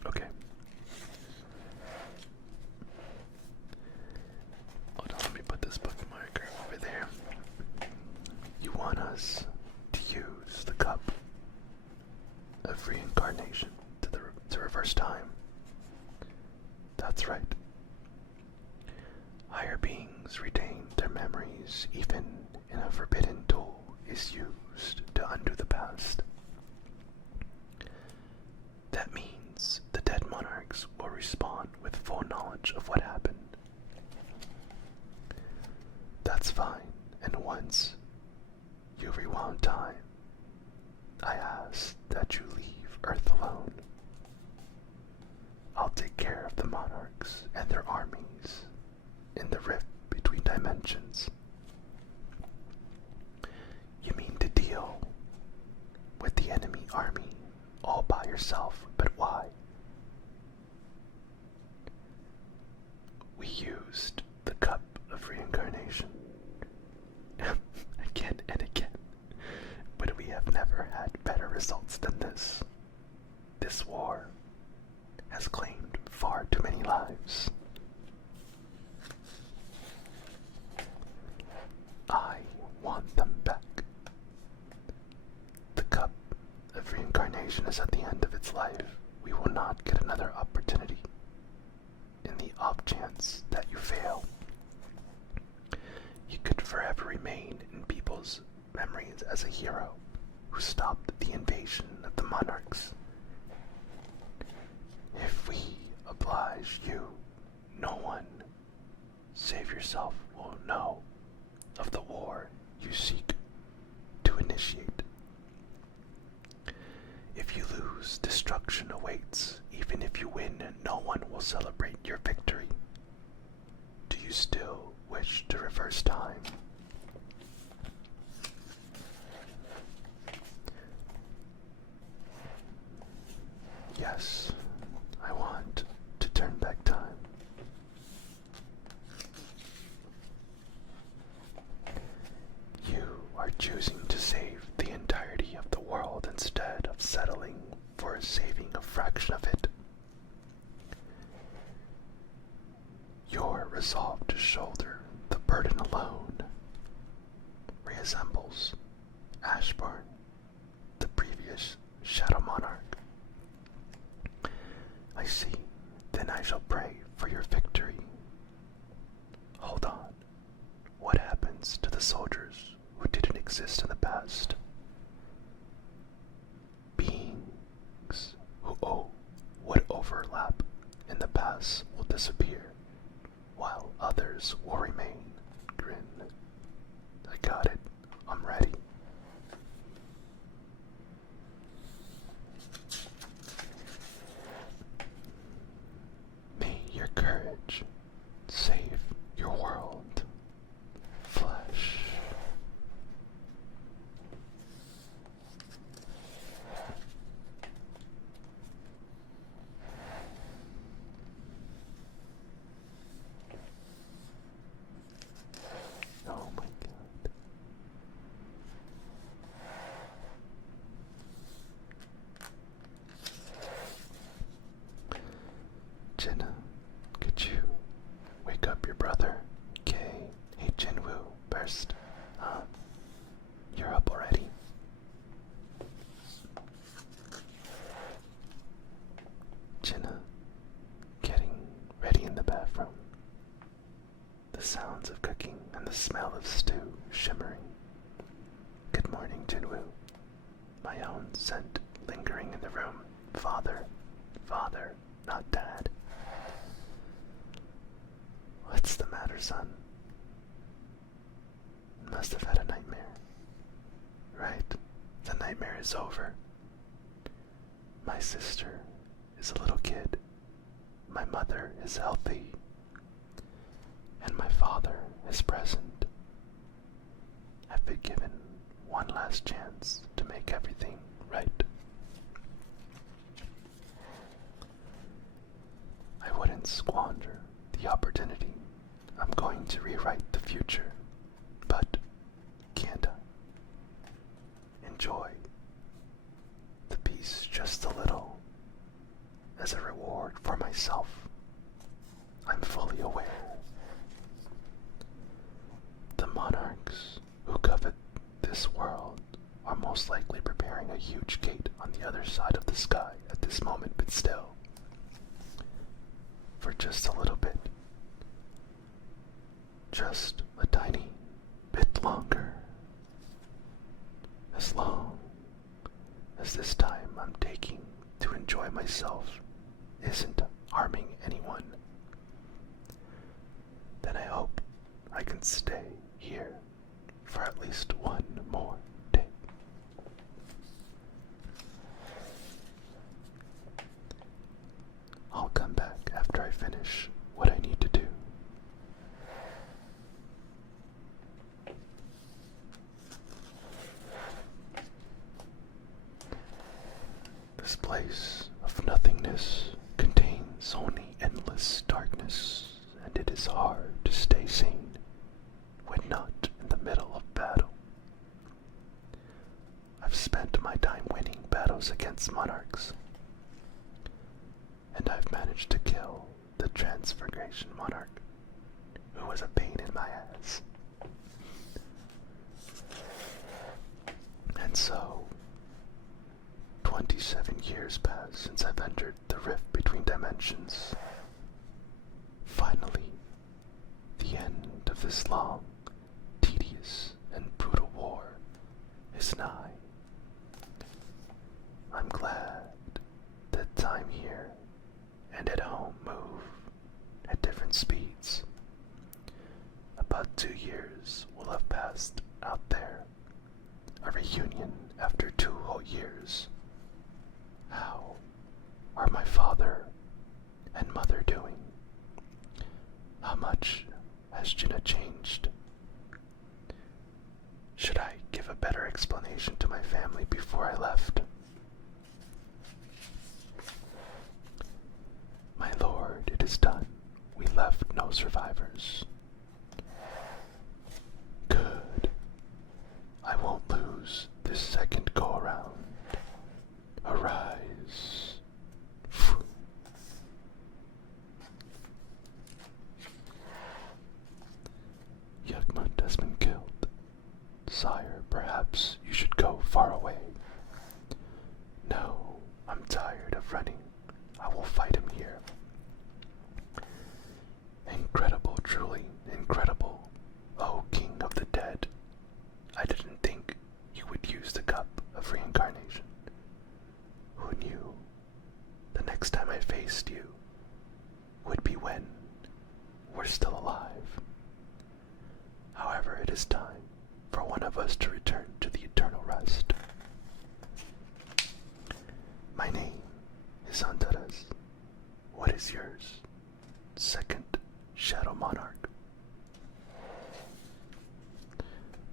Okay. Hold on, let me put this bookmarker over there. You want us to use the cup of reincarnation to reverse time. That's right. Higher beings retain their memories even in a forbidden tool is used to undo the past. I ask that you leave Earth alone. I'll take care of the monarchs and their armies in the rift between dimensions. You mean to deal with the enemy army all by yourself, but why? We used the cup of reincarnation again and again, but we have never had better results than this. This war has claimed far too many lives. I want them back. The cup of reincarnation is at the end of its life. We will not get another opportunity. In the off chance that you fail, you could forever remain in people's memories as a hero who stopped the invasion of the monarchs. If we oblige you, no one, save yourself, will know of the war you seek to initiate. If you lose, destruction awaits. Even if you win, no one will celebrate your victory. Do you still wish to reverse time? Yes, I want to turn back time. You are choosing to save the entirety of the world instead of settling for saving a fraction of it. Your resolve to shoulder the burden alone resembles Ashburn, the previous Shadow Monarch. I see, then I shall pray for your victory. Hold on. What happens to the soldiers who didn't exist in the past? Beings who would overlap in the past will disappear, while others will remain. Grin. I got it. I'm ready. May your courage save your world. Flesh. Oh my god. Jenna, could you wake up your brother? Okay. Hey Jinwoo, burst. You're up already? Jenna, getting ready in the bathroom. The sounds of cooking and the smell of stew shimmering. Good morning, Jinwoo. My own scent lingering in the room. Father, not Dad. What's the matter, son? Must have had a nightmare. Right, the nightmare is over. My sister is a little kid. My mother is healthy. And my father is present. I've been given one last chance to make everything right. I wouldn't squander the opportunity. I'm going to rewrite the future, but can't I enjoy the peace just a little as a reward for myself? I'm fully aware the monarchs who covet this world are most likely preparing a huge gate on the other side of the sky at this moment, but still, for just a little bit, just a tiny bit longer, as long as this time I'm taking to enjoy myself isn't harming anyone, then I hope I can stay here for at least one more day. This place of nothingness contains only endless darkness, and it is hard to stay sane when not in the middle of battle. I've spent my time winning battles against monarchs, and I've managed to kill the Transfiguration Monarch, who was a pain in my ass. And so, 27 years pass since I've entered the rift between dimensions. Finally, the end of this long, tedious, and brutal war is nigh. I'm glad that time here and at home move at different speeds. About 2 years will have passed out there. A reunion after 2 whole years. How are my father and mother doing? How much has Jinna changed? Should I give a better explanation to my family before I left? My lord, it is done. We left no survivors. Good. I won't lose this second go-around. Arise. Yugmund has been killed. Sire, perhaps you should go far away. No, I'm tired of running. I will fight him here. Incredible, truly incredible. O King of the Dead. I didn't think you would use the cup of reincarnation. Who knew? The next time I faced you would be when we're still alive. However, it is time for one of us to return to the eternal rest. My name is Antares. What is yours? Second Shadow Monarch.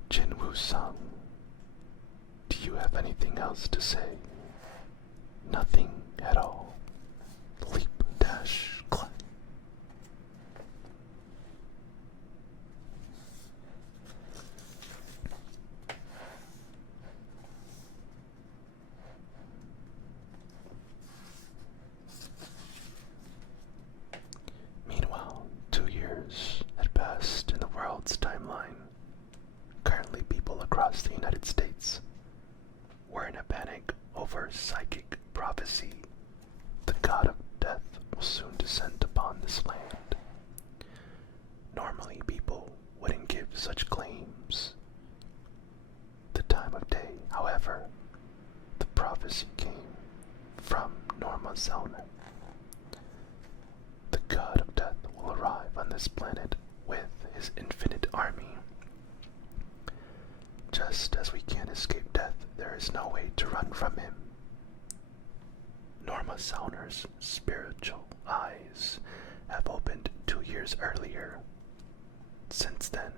Jinwoo-sung, do you have anything else to say? Nothing at all. Leap, dash, climb. Meanwhile, 2 years had passed in the world's timeline. Currently, people across the United States were in a panic over psychic prophecy. The god of death will soon descend upon this land. Normally, people wouldn't give such claims the time of day. However, the prophecy came from Norma Zellner. The god of death will arrive on this planet with his infinite army. Just as we can't escape death, there is no way to run from him. Norma Zellner's spiritual eyes have opened 2 years earlier. Since then,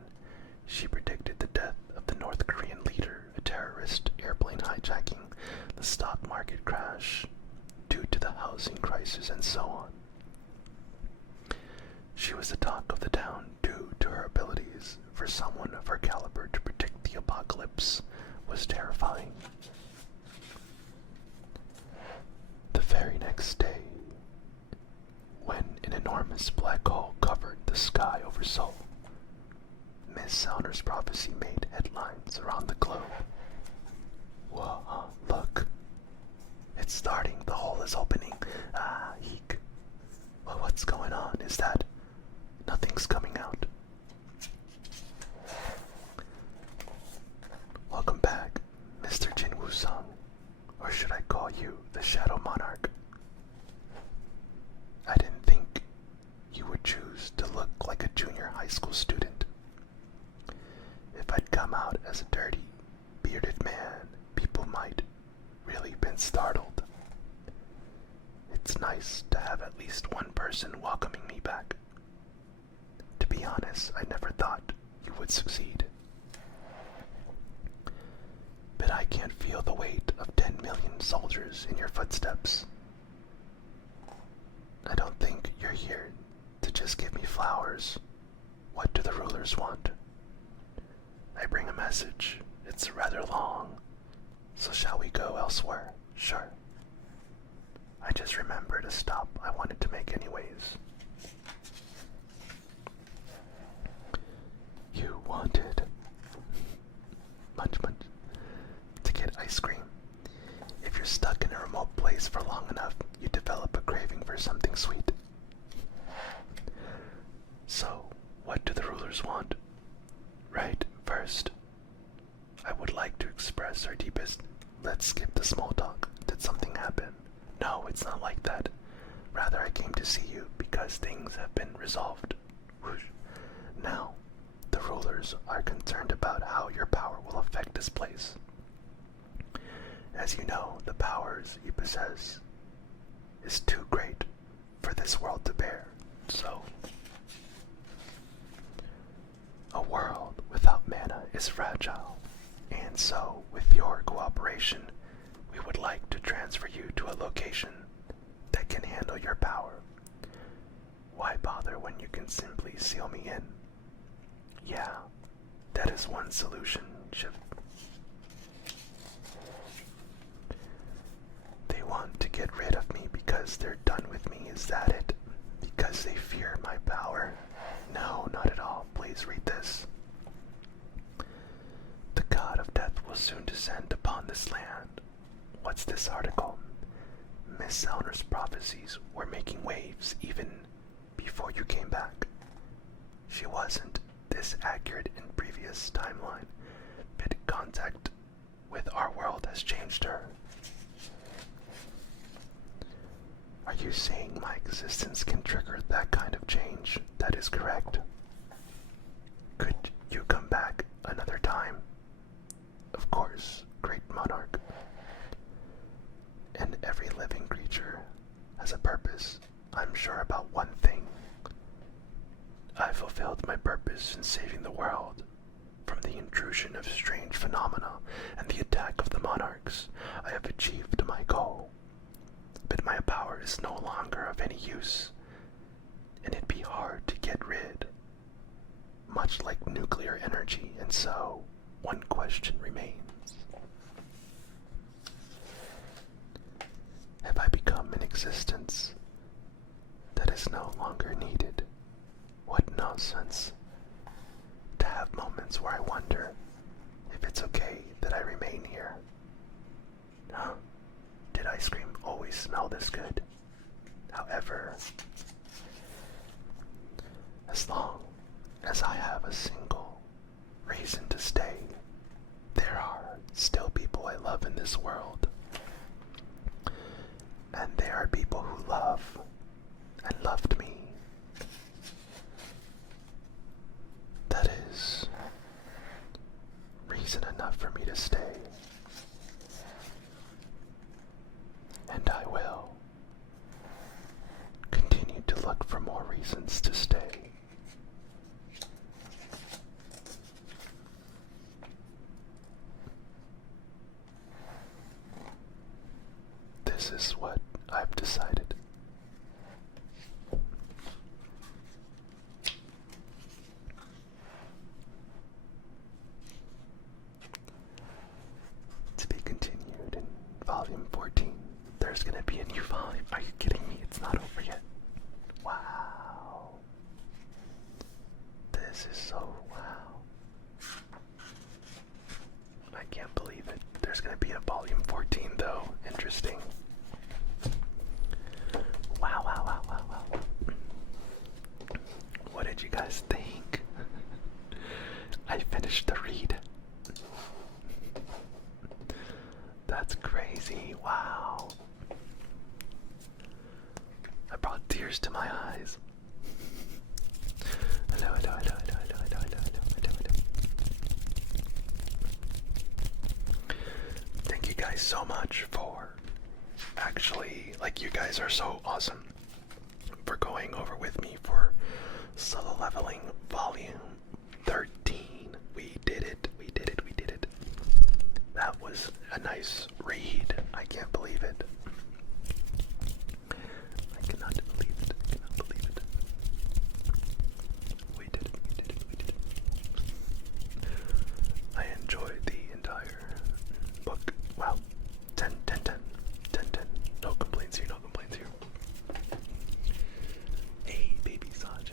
she predicted the death of the North Korean leader, a terrorist airplane hijacking, the stock market crash due to the housing crisis, and so on. She was the talk of the town due to her abilities. For someone of her caliber to predict the apocalypse was terrifying. The very next day, when an enormous black hole covered the sky over Seoul, Miss Zellner's prophecy made headlines around the globe. Whoa, look. It's starting. The hole is opening. Ah, eek. Well, what's going on? Is that nothing's coming out? Welcome back, Mr. Jinwoo-sung, or should I call you the Shadow Monarch? I didn't think you would choose to look like a junior high school student. If I'd come out as a dirty, bearded man, people might really been startled. It's nice to have at least one person welcoming me back. To be honest, I never thought you would succeed. But I can't feel the weight of 10 million soldiers in your footsteps. I don't think you're here to just give me flowers. What do the rulers want? I bring a message. It's rather long. So shall we go elsewhere? Sure. I just remembered a stop I wanted to make anyways. You wanted much to get ice cream. If you're stuck in a remote place for long enough, you develop a craving for something sweet. So, what do the rulers want? Right, first, I would like to express our deepest. Let's skip the small talk. Did something happen? No, it's not like that. Rather, I came to see you because things have been resolved. Whoosh. Now, the rulers are concerned about how your power will affect this place. As you know, the powers you possess is too great for this world to bear. So, a world without mana is fragile, and so, with your cooperation, we would like to transfer you to a location that can handle your power. Why bother when you can simply seal me in? Yeah, that is one solution, Shiv. They want to get rid of me because they're done with me, is that it? Because they fear my power? No, not at all. Please read this. The god of death will soon descend upon this land. What's this article? Miss Elner's prophecies were making waves even before you came back. She wasn't this accurate in previous timeline, but contact with our world has changed her. Are you saying my existence can trigger that kind of change? That is correct. Could you come back another time? Of course, great monarch. And every living creature has a purpose. I'm sure about one thing. I fulfilled my purpose in saving the world from the intrusion of strange phenomena and the attack of the monarchs. I have achieved my goal. But my power is no longer of any use, and it'd be hard to get rid, much like nuclear energy, and so one question remains. Have I become an existence that is no longer needed? What nonsense. To have moments where I wonder if it's okay that I remain here. Huh? Did ice cream always smell this good? However, as long as I have a single reason to stay, there are still people I love in this world. And there are people who love and loved me. That is reason enough for me to stay. And I will continue to look for more reasons to stay. This is what I've decided. To be continued in volume 14. There's gonna be a new volume. Are you kidding me? It's not over yet. Wow. This is so wow. I can't believe it. There's gonna be a volume 14 though. Interesting. Wow, wow, wow, wow, wow. What did you guys think? I finished the read. That's crazy. Wow. I brought tears to my eyes. Hello, hello, hello, hello, hello, hello, hello, hello, hello. Thank you guys so much for actually, like, you guys are so awesome for going over with me for Solo Leveling Volume 13. We did it, we did it, we did it. that was a nice read. I can't believe it. I cannot believe it. I cannot believe it. We did it. We did it. We did it. I enjoyed the entire book. Wow. 10, 10, 10. 10, 10. No complaints here. No complaints here. Hey, baby Saja.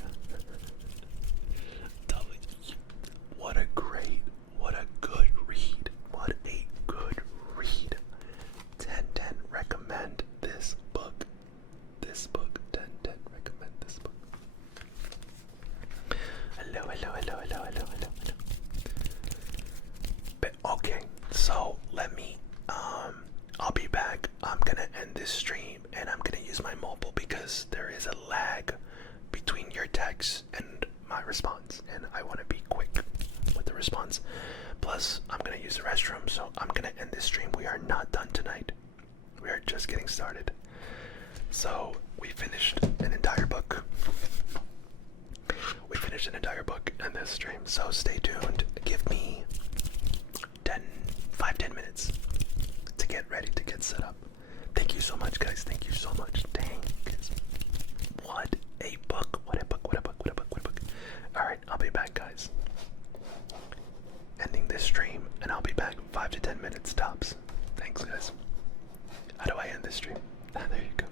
What a great, what a good read. What a good read. 10, 10. Recommend this book. This book. 10, 10. Recommend this book. Hello, hello, hello, hello, hello, hello, hello. But okay, so let me, I'll be back. I'm gonna end this stream and I'm gonna use my mobile because there is a lag between your text and my response, and I want to be quick with the response. Plus, I'm gonna use the restroom, so I'm gonna end this stream. We are not done tonight. We are just getting started. So, we finished an entire book. We finished an entire book in this stream, so stay tuned. Give me 5-10 minutes to get ready, to get set up. Thank you so much, guys. Thank you so much. Dang. What a book. What a book. What a book. What a book. What a book. Alright, I'll be back, guys. Ending this stream, and I'll be back 5 to 10 minutes tops. Thanks, guys. How do I end this stream? There you go.